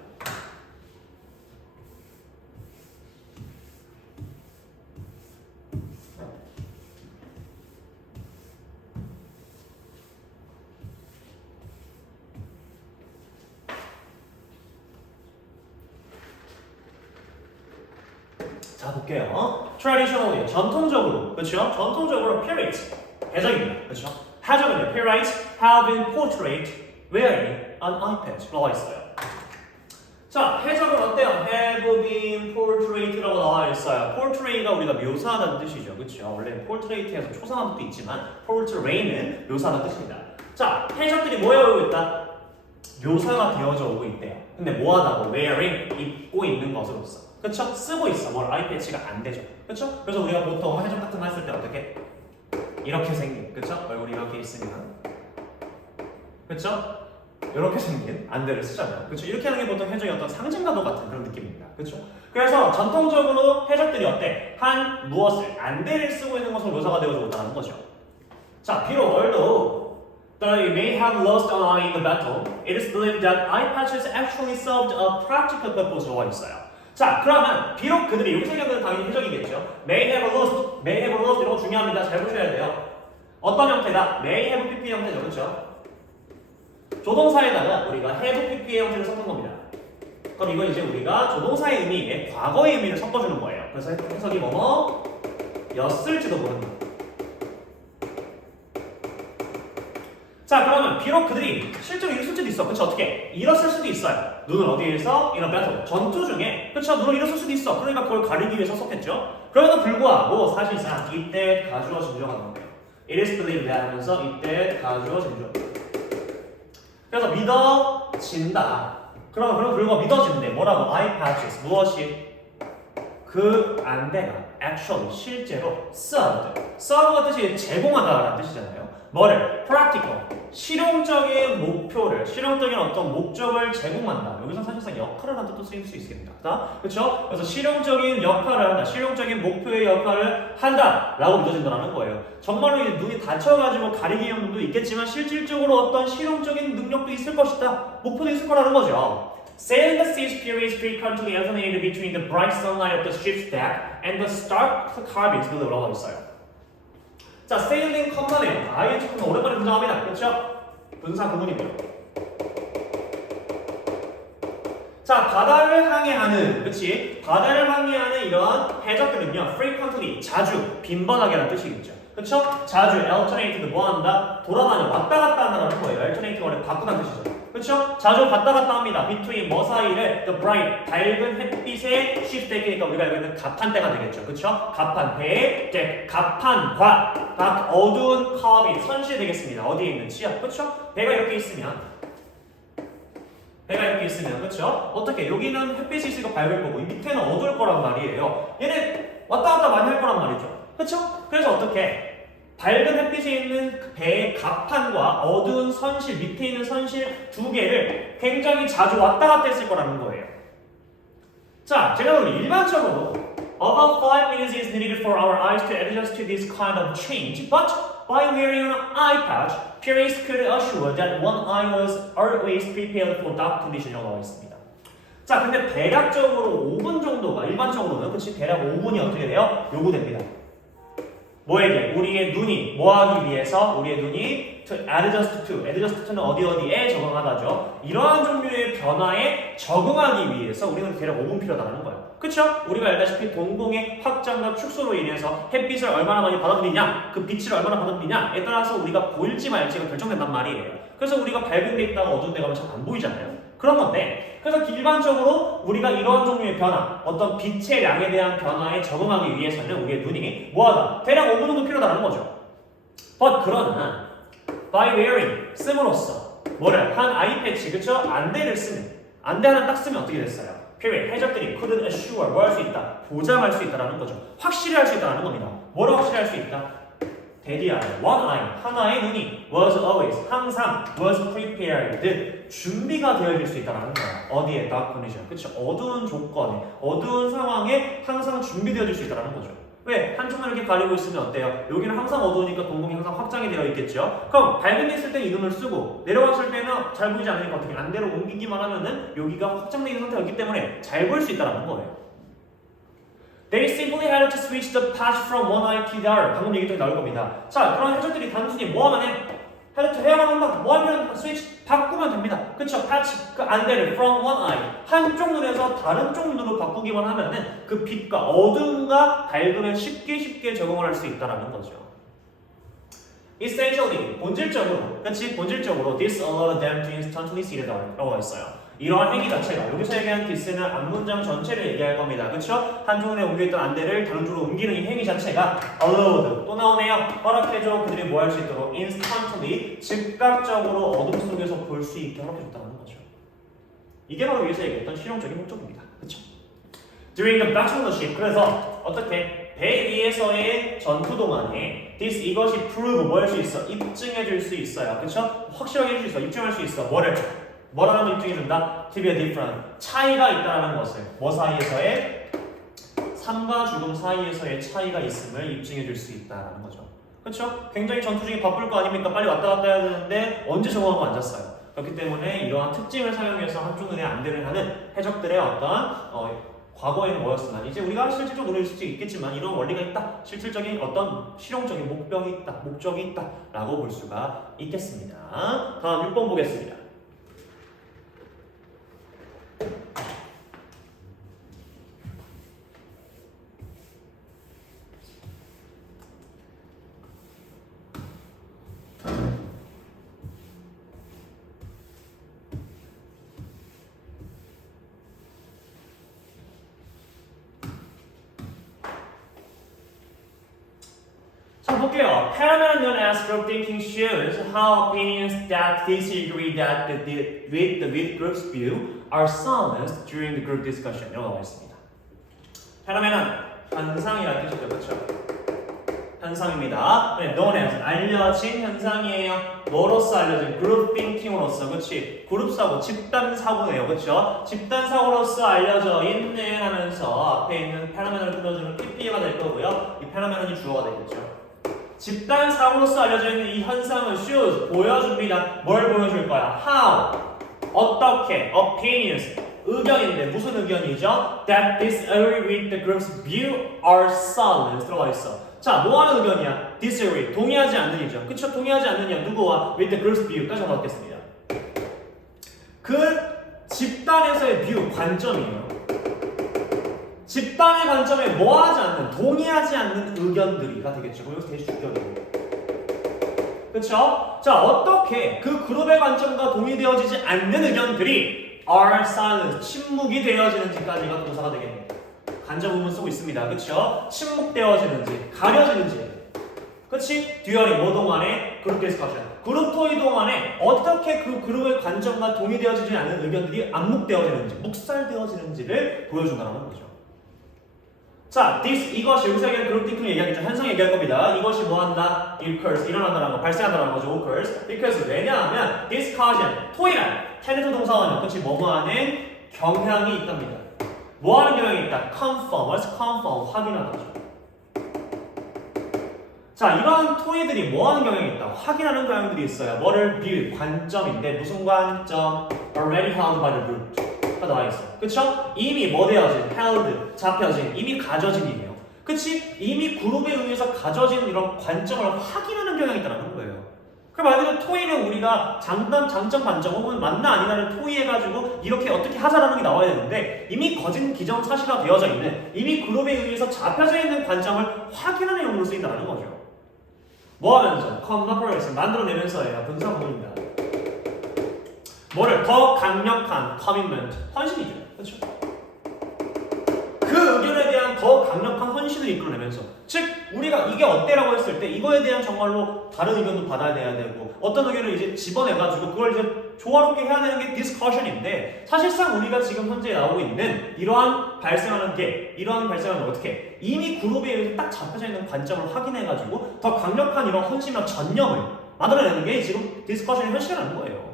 자, 볼게요. Traditionally, 전통적으로, 그렇죠? 전통적으로 pirates, 해적입니다. 그렇죠? 해적은요, pirates have been portrayed wearing an eye patch 나와 있어요. 자, 해적은 어때요? have been portrayed라고 나와 있어요. portray가 우리가 묘사하다는 뜻이죠. 그렇죠? 원래 portrait에서 초상한 뜻도 있지만 portray는 묘사하는 뜻입니다. 자, 해적들이 뭐 해오고 있다? 묘사가 되어져 오고 있대요. 근데 뭐하다고? wearing, 입고 있는 것으로서. 그쵸? 쓰고 있어. 뭘 아이 패치가 안 되죠. 그쵸? 그래서 우리가 보통 해적 같은 거 했을 때 어떻게? 이렇게 생긴. 그쵸? 얼굴이 이렇게 있으면. 그쵸? 이렇게 생긴 안대를 쓰잖아요. 그쵸? 이렇게 하는 게 보통 해적의 어떤 상징과도 같은 그런 느낌입니다. 그쵸? 그래서 전통적으로 해적들이 어때? 한 무엇을? 안대를 쓰고 있는 것으로 묘사가 되어져 있다는 거죠. 자, 비록 although they may have lost an eye in the battle, it is believed that eye patches actually served a practical purpose라고 있어요. 자, 그러면 비록 그들이 여기 생각은 당연히 해적이겠죠. May have lost 이런 거 중요합니다. 잘 보셔야 돼요. 어떤 형태다? May have pp 형태죠, 그렇죠? 조동사에다가 우리가 have pp의 형태를 섞은 겁니다. 그럼 이건 이제 우리가 조동사의 의미에 과거의 의미를 섞어주는 거예요. 그래서 해석이 였을지도 모른다. 자, 그러면 비록 그들이 실제로 잃었을 수도 있어. 그쵸? 어떻게? 잃었을 수도 있어요. 눈을 어디에서? In a battle. 전투 중에. 그쵸? 눈을 잃었을 수도 있어. 그러니까 그걸 가리기 위해서 썼겠죠? 그럼에도 불구하고 사실상 이때 가주어 진조가 나온 거예요. It is believed that 하면서 이때 가주어 진조. 그래서 믿어진다. 그럼 불구하고 믿어진대. 뭐라고? eye patches. 무엇이? 그 안대가 actually 실제로 serve가 뜻이 제공하다라는 뜻이잖아요. 뭐를? practical. 실용적인 목표를, 실용적인 어떤 목적을 제공한다. 여기서 사실상 역할을 한다 또 쓰일 수 있습니다. 그렇죠? 그래서 실용적인 역할을 한다. 실용적인 목표의 역할을 한다라고 믿어진다는 거예요. 정말로 이제 눈이 다쳐가지고 가리기 위한 눈도 있겠지만 실질적으로 어떤 실용적인 능력도 있을 것이다. 목표도 있을 거라는 거죠. Sailing the seas periods frequently alternated between the bright sunlight of the ship's deck and the stark cabins below 있어요. 자, 세일링 컴만이에요. ING 컴만 오랜만에 등장합니다. 그렇죠? 분사 구문이고요. 자, 바다를 항해하는, 그렇지? 바다를 항해하는 이런 해적들은요, frequently, 자주, 빈번하게라는 뜻이겠죠. 그렇죠? 자주, alternate, 뭐한다? 돌아다녀, 왔다 갔다 한다는 거예요. alternate가 원래 바꾸다는 뜻이죠. 그렇죠? 자주 왔다 갔다 합니다. between 뭐 사이를 the bright, 밝은 햇빛의 ship deck이니까 우리가 알고 있는 갑판대가 되겠죠. 그렇죠? 갑판, 배, deck, 갑판과 각 어두운 커비, 선실 되겠습니다. 어디에 있는 지역, 그렇죠? 배가 이렇게 있으면 그렇죠? 어떻게? 여기는 햇빛이 있으니까 밝을 거고 이 밑에는 어두울 거란 말이에요. 얘네 왔다 갔다 많이 할 거란 말이죠. 그렇죠? 그래서 어떻게? 밝은 햇빛이 있는 배의 갑판과 어두운 선실, 밑에 있는 선실 두 개를 굉장히 자주 왔다 갔다 했을 거라는 거예요. 자, 제너럴리 일반적으로 about 5 minutes is needed for our eyes to adjust to this kind of change, but by wearing an eye patch, parents could assure that one eye was always prepared for that condition이라고 나와 있습니다. 자, 근데 대략적으로 5분 정도가 일반적으로는 그치 대략 5분이 어떻게 돼요? 요구됩니다. 뭐에게? 우리의 눈이 뭐하기 위해서? 우리의 눈이 to adjust to는 어디에 적응하다죠. 이러한 종류의 변화에 적응하기 위해서 우리는 대략 5분 필요하다는 거예요. 그쵸? 우리가 알다시피 동공의 확장과 축소로 인해서 햇빛을 얼마나 많이 받아들이냐, 그 빛을 얼마나 받아들이냐에 따라서 우리가 보일지 말지가 결정된단 말이에요. 그래서 우리가 밝은 데 있다가 어두운 데 가면 잘 안 보이잖아요. 그런 건데, 그래서 일반적으로 우리가 이러한 종류의 변화, 어떤 빛의 양에 대한 변화에 적응하기 위해서는 우리의 눈이 뭐하다? 대략 5분 정도 필요하다는 거죠. But 그러나 by wearing, 씀으로써 뭐를? 한 아이패치, 그쵸? 안대를 쓰면, 안대 하나 딱 쓰면 어떻게 됐어요? period, 해적들이 couldn't assure, 뭐 할 수 있다? 보장할 수 있다는 거죠. 확실히 할 수 있다는 겁니다. 뭐를 확실히 할 수 있다? 대디아, one eye, 하나의 눈이 was always, 항상 was prepared, 준비가 되어질 수 있다는 거야. 어디에? dark condition. 그쵸? 어두운 조건에, 어두운 상황에 항상 준비되어질 수 있다는 거죠. 왜? 한쪽만 이렇게 가리고 있으면 어때요? 여기는 항상 어두우니까 동공이 항상 확장이 되어 있겠죠? 그럼 밝은 데 있을 때 이 눈을 쓰고 내려왔을 때는 잘 보이지 않으니까 어떻게 안대로 옮기기만 하면은 여기가 확장되어 있는 상태였기 때문에 잘 보일 수 있다는 거예요. They simply had to switch the patch from one eye to the other. 방금 얘기도 나올 겁니다. 자, 그런 해적들이 단순히 뭐 하면 해? had to 해야만 한다. 뭐 하면 스위치 바꾸면 됩니다. 그쵸? patch, 그 안대를 from one eye, 한쪽 눈에서 다른 쪽 눈으로 바꾸기만 하면은 그 빛과 어둠과 밝음에 쉽게 적응을 할 수 있다는 거죠. Essentially, 본질적으로, 그치? 본질적으로 this allowed them to instantly see the dark라고 했어요. 이러한 행위 자체가 여기서 얘기한 this는 앞문장 전체를 얘기할 겁니다. 그쵸? 한쪽 눈에 옮겨있던 안대를 다른 쪽으로 옮기는 이 행위 자체가 allowed, 또 나오네요. 허락해줘. 그들이 뭐 할 수 있도록 instantly, 즉각적으로 어둠 속에서 볼 수 있게 허락해줬다는 거죠. 이게 바로 위에서 얘기했던 실용적인 목적입니다. 그쵸? During the battle of the ship, 그래서 어떻게 배 위에서의 전투 동안에 this 이것이 prove 뭐 할 수 있어? 입증해 줄 수 있어요. 그쵸? 확실하게 해줄 수 있어. 입증할 수 있어. 뭐라는 걸 입증해준다? To be a different. 차이가 있다는 것을. 뭐 사이에서의? 삶과 죽음 사이에서의 차이가 있음을 입증해줄 수 있다는 거죠. 그렇죠? 굉장히 전투 중에 바쁠 거 아닙니까? 빨리 왔다 갔다 해야 되는데 언제 적응하고 앉았어요. 그렇기 때문에 이러한 특징을 사용해서 한쪽 눈에 안대를 하는 해적들의 어떤 과거에는 뭐였으나 이제 우리가 실질적으로 노릴 수 있겠지만 이런 원리가 있다. 실질적인 어떤 실용적인 목적이 있다 라고 볼 수가 있겠습니다. 다음 6번 보겠습니다. 자, 볼게요. Parameter known as group thinking shows how opinions that disagree that with group's view are silenced during the group discussion. 이라고 나와 있습니다. Parameter는 현상이라는 뜻이죠, 그렇죠? 현상입니다. 네, known as 알려진 현상이에요. 뭐로서 알려진? group thinking으로서, 그렇지? 그룹 사고, 집단 사고네요, 그렇죠? 집단 사고로서 알려져 있는 하면서 앞에 있는 parameter를 풀어주는 PP가 될 거고요. 이 parameter이 주어가 되겠죠. 집단 사고로서 알려져 있는 이 현상을 shows 보여줍니다. 뭘 보여줄 거야? How 어떻게 opinions 의견인데 무슨 의견이죠? That disagree with the group's view are silenced 들어가 있어. 자, 뭐하는 의견이야? disagree 동의하지 않는이죠. 그쵸? 동의하지 않느냐 누구와 with the group's view까지 받겠습니다. 그 집단에서의 view 관점이에요. 집단의 관점에 뭐하지 않는, 동의하지 않는 의견들이가 되겠죠. 여기서 대시 주격이고. 그쵸? 자, 어떻게 그 그룹의 관점과 동의되어지지 않는 의견들이 are silent, 침묵이 되어지는지까지가 동사가 되겠네요. 간접 부분 쓰고 있습니다. 그쵸? 침묵되어지는지, 가려지는지. 그치? 듀얼이 뭐 동안에? 그룹 디스커션. 그룹 토의 동안에 어떻게 그 그룹의 관점과 동의되어지지 않는 의견들이 암묵되어지는지, 묵살되어지는지를 보여준다는 거죠. 자, 이것이 여기서 얘기하는 그룹 띵킹 얘기하겠죠. 현상 얘기할 겁니다. 이것이 뭐한다? occurs, 일어난다는 거, 발생한다는 거죠. occurs. because 왜냐하면 discussion, 토의란 테네토 동사원은 그치 뭐뭐하는 경향이 있답니다. 뭐 하는 경향이 있다? confirm. What's confirm? 확인하다죠. 자, 이런 토의들이 뭐 하는 경향이 있다? 확인하는 경향들이 있어요. 뭐를 view, 관점인데 무슨 관점? already held by the group. 가 나와 있어요. 그쵸? 이미 뭐 되어진? held, 잡혀진, 이미 가져진이네요. 그치? 이미 그룹에 의해서 가져진 이런 관점을 확인하는 경향이 있다는 거예요. 그럼 말 그대로 토의는 우리가 장점, 반점 혹은 맞나 아니나를 토의해가지고 이렇게 어떻게 하자라는 게 나와야 되는데 이미 거진 기정사실화 되어져 있는 이미 그룹에 의해서 잡혀져 있는 관점을 확인하는 용도로 쓰인다는 거죠. 뭐 하면서? 컴퓨터에서 만들어내면서예요. 분사구문입니다. 뭐를? 더 강력한 커미트먼트, 헌신이죠. 그렇죠? 그 의견에 대한 더 강력한 헌신을 이끌어내면서 즉 우리가 이게 어때라고 했을 때 이거에 대한 정말로 다른 의견도 받아야 되고 어떤 의견을 이제 집어내가지고 그걸 이제 조화롭게 해야 되는 게 디스커션인데 사실상 우리가 지금 현재 나오고 있는 이러한 발생하는 어떻게 이미 그룹에 의해서 딱 잡혀져 있는 관점을 확인해가지고 더 강력한 이런 헌신과 전념을 만들어내는 게 지금 디스커션의 현실이라는 거예요.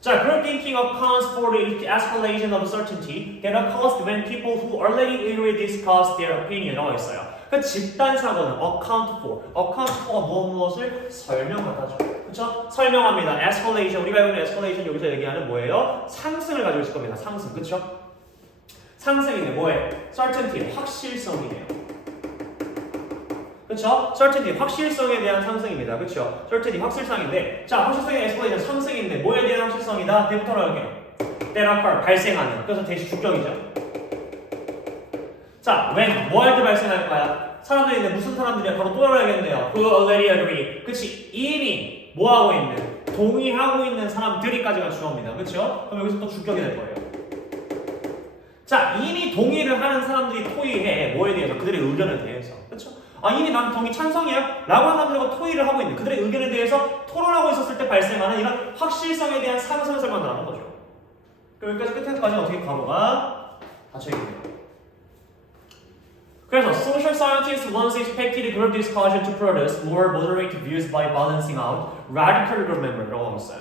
자, group thinking accounts for the escalation of certainty that occurs when people who already discuss their opinion 나와 있어요. 그 집단 사고는 account for가 무엇을 설명하다죠. 그렇죠? 설명합니다. escalation 우리가 알고 있는 escalation 여기서 얘기하는 뭐예요? 상승을 가지고 있을 겁니다. 상승, 그렇죠? 상승이네 뭐예요? certainty 확실성이네요. 그렇죠? certainty 확실성에 대한 상승입니다. 그렇죠? certainty 확실성인데 자 확실성의 escalation 상승인데 뭐에 대한 확실성이다? 대부터로 할게요. that occur 발생하는 그래서 대시 주격이죠. 자 when 뭐 할 때 발생할 거야? 사람들이 있는데 무슨 사람들이야? 바로 또 알아야겠네요. who already agree. 그치? 이미 뭐 하고 있는 동의하고 있는 사람들이까지가 주어입니다. 그렇죠? 그럼 여기서 또 주격이 될 거예요. 자 이미 동의를 하는 사람들이 토의해 뭐에 대해서? 그들의 의견에 대해서. 그렇죠? 이미 난 동의 찬성이야 라고 하는 사람들과 토의를 하고 있는 그들의 의견에 대해서 토론하고 있었을 때 발생하는 이런 확실성에 대한 상승을 설명한다는 거죠. 그럼 여기까지 끝에까지 어떻게 과거가 닫혀있네요. 그래서 social scientists once expected group discussion to produce more moderate views by balancing out radical group member라고 하고 있어요.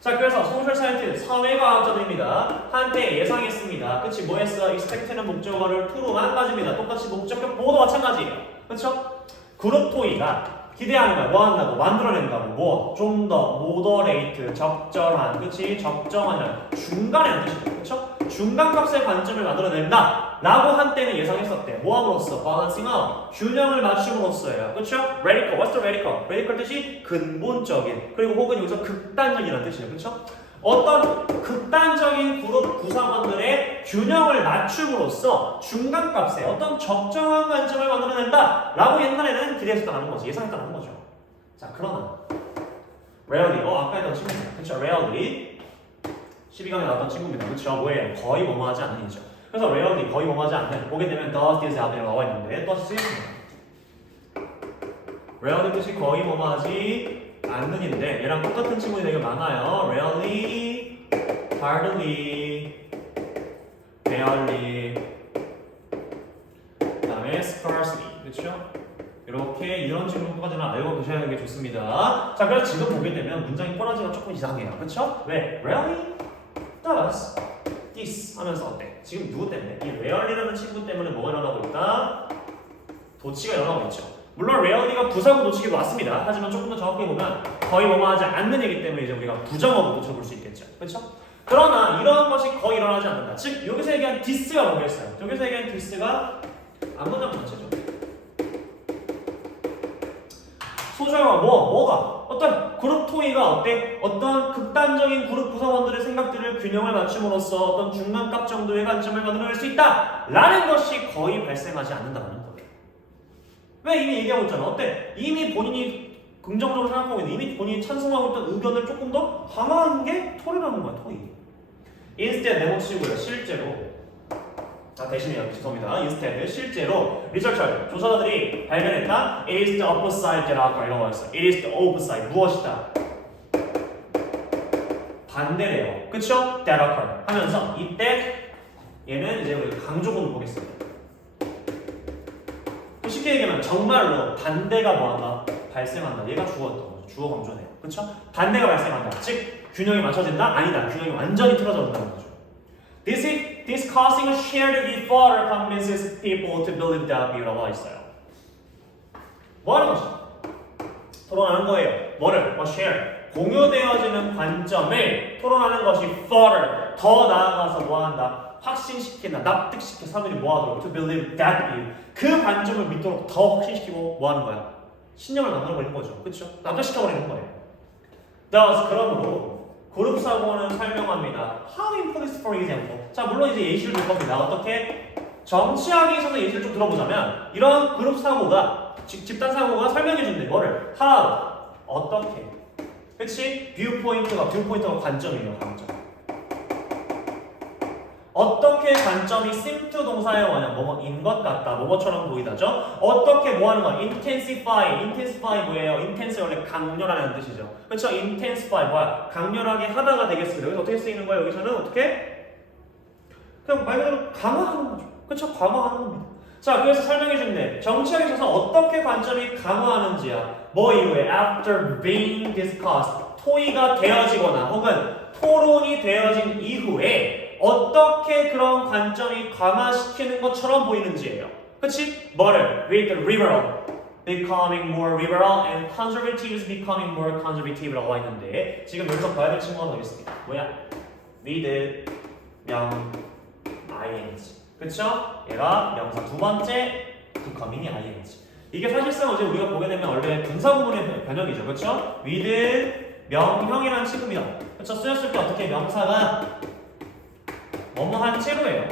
자 그래서 소셜 사이언티스트 사회과학자들입니다. 한때 예상했습니다. 그치 뭐 했어? expect는 목적어를 to로만 가집니다. 똑같이 목적격 보고도 마찬가지예요. 그렇죠? 그룹 토의가 기대하는 거야. 뭐 한다고? 만들어낸다고. 뭐? 좀 더 모더레이트, 적절한, 그치? 적정한, 중간이라는 뜻이죠. 그렇죠? 중간값의 관점을 만들어낸다 라고 한때는 예상했었대. 뭐 함으로써? balancing out, 균형을 맞춤으로써예요. 그렇죠? radical, what's the radical? radical 뜻이 근본적인, 그리고 혹은 여기서 극단적이라는 뜻이에요. 그렇죠? 어떤 극단적인 그룹 구성원들의 균형을 맞춤으로써 중간값에 어떤 적정한 관점을 만들어낸다 라고 옛날에는 기대했었다는 거지. 예상했다는 거죠. 자 그러나 rarely 아까 했던 친구입니다. 그렇죠? rarely 12강에 나왔던 친구입니다. 그렇죠? 뭐예요? 거의 뭐뭐하지 않는 이죠. 그래서 rarely 거의 뭐뭐하지 않는 보게 되면 does, is, are 나와 있는데 또 쓰였습니다. rarely 뜻이 거의 뭐뭐하지 않는인데 얘랑 똑같은 친구들이 되게 많아요. rarely, hardly, barely, 그 다음에 scarcely, 그렇죠? 이렇게 이런 친구까지는 알고 계셔야 하는 게 좋습니다. 자, 그래서 지금 보게 되면 문장이 꼬라지가 조금 이상해요. 그렇죠? 왜? rarely does this 하면서 어때? 지금 누구 때문에? 이 rarely라는 친구 때문에 뭐가 일어나고 있다? 도치가 일어나고 있죠. 물론 rarely가 부사구 도치기도 왔습니다. 하지만 조금 더 정확히 보면 거의 뭐뭐하지 않는 얘기 때문에 이제 우리가 부정어로 고쳐볼 수 있겠죠. 그렇죠? 그러나 이러한 것이 거의 일어나지 않는다. 즉 여기서 얘기한 this가 뭐겠어요? 여기서 얘기한 this가 앞문장 전체죠. 소셜화 뭐가 어떤 그룹 토의가 어때? 어떤 극단적인 그룹 구성원들의 생각들을 균형을 맞춤으로써 어떤 중간값 정도의 관점을 만들어낼 수 있다 라는 것이 거의 발생하지 않는다는 거예요. 왜 이미 얘기하고 있잖아. 어때? 이미 본인이 긍정적으로 생각하고 있는 이미 본인이 찬성하고 있던 의견을 조금 더 강화하는 게 토의라는 거야. 토의. instead 네모치고요. 실제로 대신에 여기 죄송합니다. instead 실제로 리서처 조사자들이 발견했다. It is the opposite that occur 이런 거였어. It is the opposite 무엇이다? 반대래요. 그쵸? That occur 하면서 이때 얘는 이제 우리 강조문을 보겠습니다. 쉽게 얘기하면 정말로 반대가 뭐한다? 발생한다. 얘가 주어였던 거죠. 주어 강조네요. 그쵸? 반대가 발생한다. 즉 균형이 맞춰진다? 아니다. 균형이 완전히 틀어져 온다는 거죠. This discussing a shared view further convinces people to believe that view라고 했어요. 뭐 하는 거지? 토론하는 거예요. 뭐를? share. 공유되어지는 관점을 토론하는 것이 further. 더 나아가서 뭐 한다? 확신시킨다. 납득시켜 사람들이 뭐 하도록 to believe that view. 그 관점을 믿도록 더 확신시키고 뭐 하는 거야? 신념을 만들어버리는 거죠. 그렇죠? 납득시켜버리는 거예요. 그러므로 그룹 사고는 설명합니다. How important for example. 자, 물론 이제 예시를 들 겁니다. 어떻게? 정치학에 있어서 예시를 좀 들어보자면 이런 그룹 사고가 집단 사고가 설명해 준대. 뭐를? How. 어떻게. 그치? 뷰포인트가 관점이에요. 관점. 어떻게 관점이 seem to 동사의 원형 뭐뭐인 것 같다. 뭐뭐처럼 보이다죠. 어떻게 뭐 하는 거야? intensify 뭐예요? intense 원래 강렬하는 뜻이죠. 그렇죠? intensify 뭐야? 강렬하게 하다가 되겠습니다. 여기서 어떻게 쓰이는 거예요? 여기서는 어떻게? 그냥 말 그대로 강화하는 거죠. 그렇죠? 강화하는 겁니다. 자, 그래서 설명해 준대. 정치학에 있어서 어떻게 관점이 강화하는지야. 뭐 이후에 after being discussed 토의가 되어지거나 혹은 토론이 되어진 이후에 어떻게 그런 관점이 강화시키는 것처럼 보이는지예요. 그치? 뭐를? With liberal becoming more liberal and conservatives becoming more conservative라고 했는데 지금 여기서 봐야 될 친구가 더 있습니다. 뭐야? with 명 ing. 그쵸? 얘가 명사 두 번째 becoming이 ing. 이게 사실상 어제 우리가 보게 되면 원래 분사구문의 변형이죠. 그쵸? with 명형이라는 취급이다. 그쵸? 쓰였을 때 어떻게 명사가 뭐뭐한 채로예요.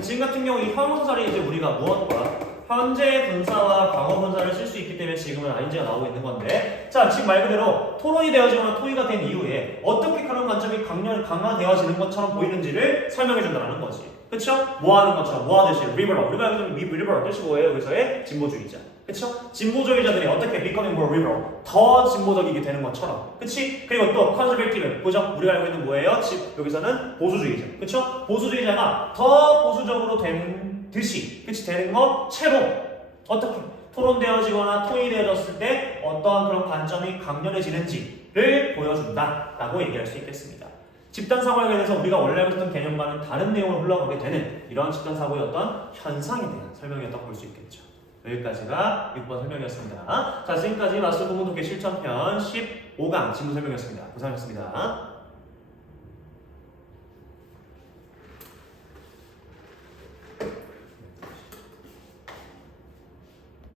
지금 같은 경우 이 형용사 자리에 이제 우리가 무엇과 현재 분사와 과거 분사를 쓸 수 있기 때문에 지금은 ing가 나오고 있는 건데 자, 지금 말 그대로 토론이 되어지거나 토의가 된 이후에 어떻게 그런 관점이 강화되어지는 것처럼 보이는지를 설명해 준다는 거지. 그쵸? 뭐 하는 것처럼, 뭐 하듯이 liberal. 우리가 여기서 liberal 뜻이 뭐예요? 여기서의 진보주의자. 그쵸? 진보주의자들이 어떻게 becoming more liberal, 더 진보적이게 되는 것처럼. 그치? 그리고 또 conservative, 그죠? 우리가 알고 있는 뭐예요? 여기서는 보수주의자. 그쵸? 보수주의자가 더 보수적으로 되는 듯이, 그치? 되는 것채로 어떻게 토론되어지거나 토의되어졌을 때 어떠한 그런 관점이 강렬해지는지를 보여준다라고 얘기할 수 있겠습니다. 집단사고에 대해서 우리가 원래 알고 있던 개념과는 다른 내용으로 흘러가게 되는 이런 집단사고의 어떤 현상에 대한 설명이었다고 볼 수 있겠죠. 여기까지가 6번 설명이었습니다. 자, 지금까지 마스터 공부독해 실전편 15강 지문 설명이었습니다. 고생하셨습니다.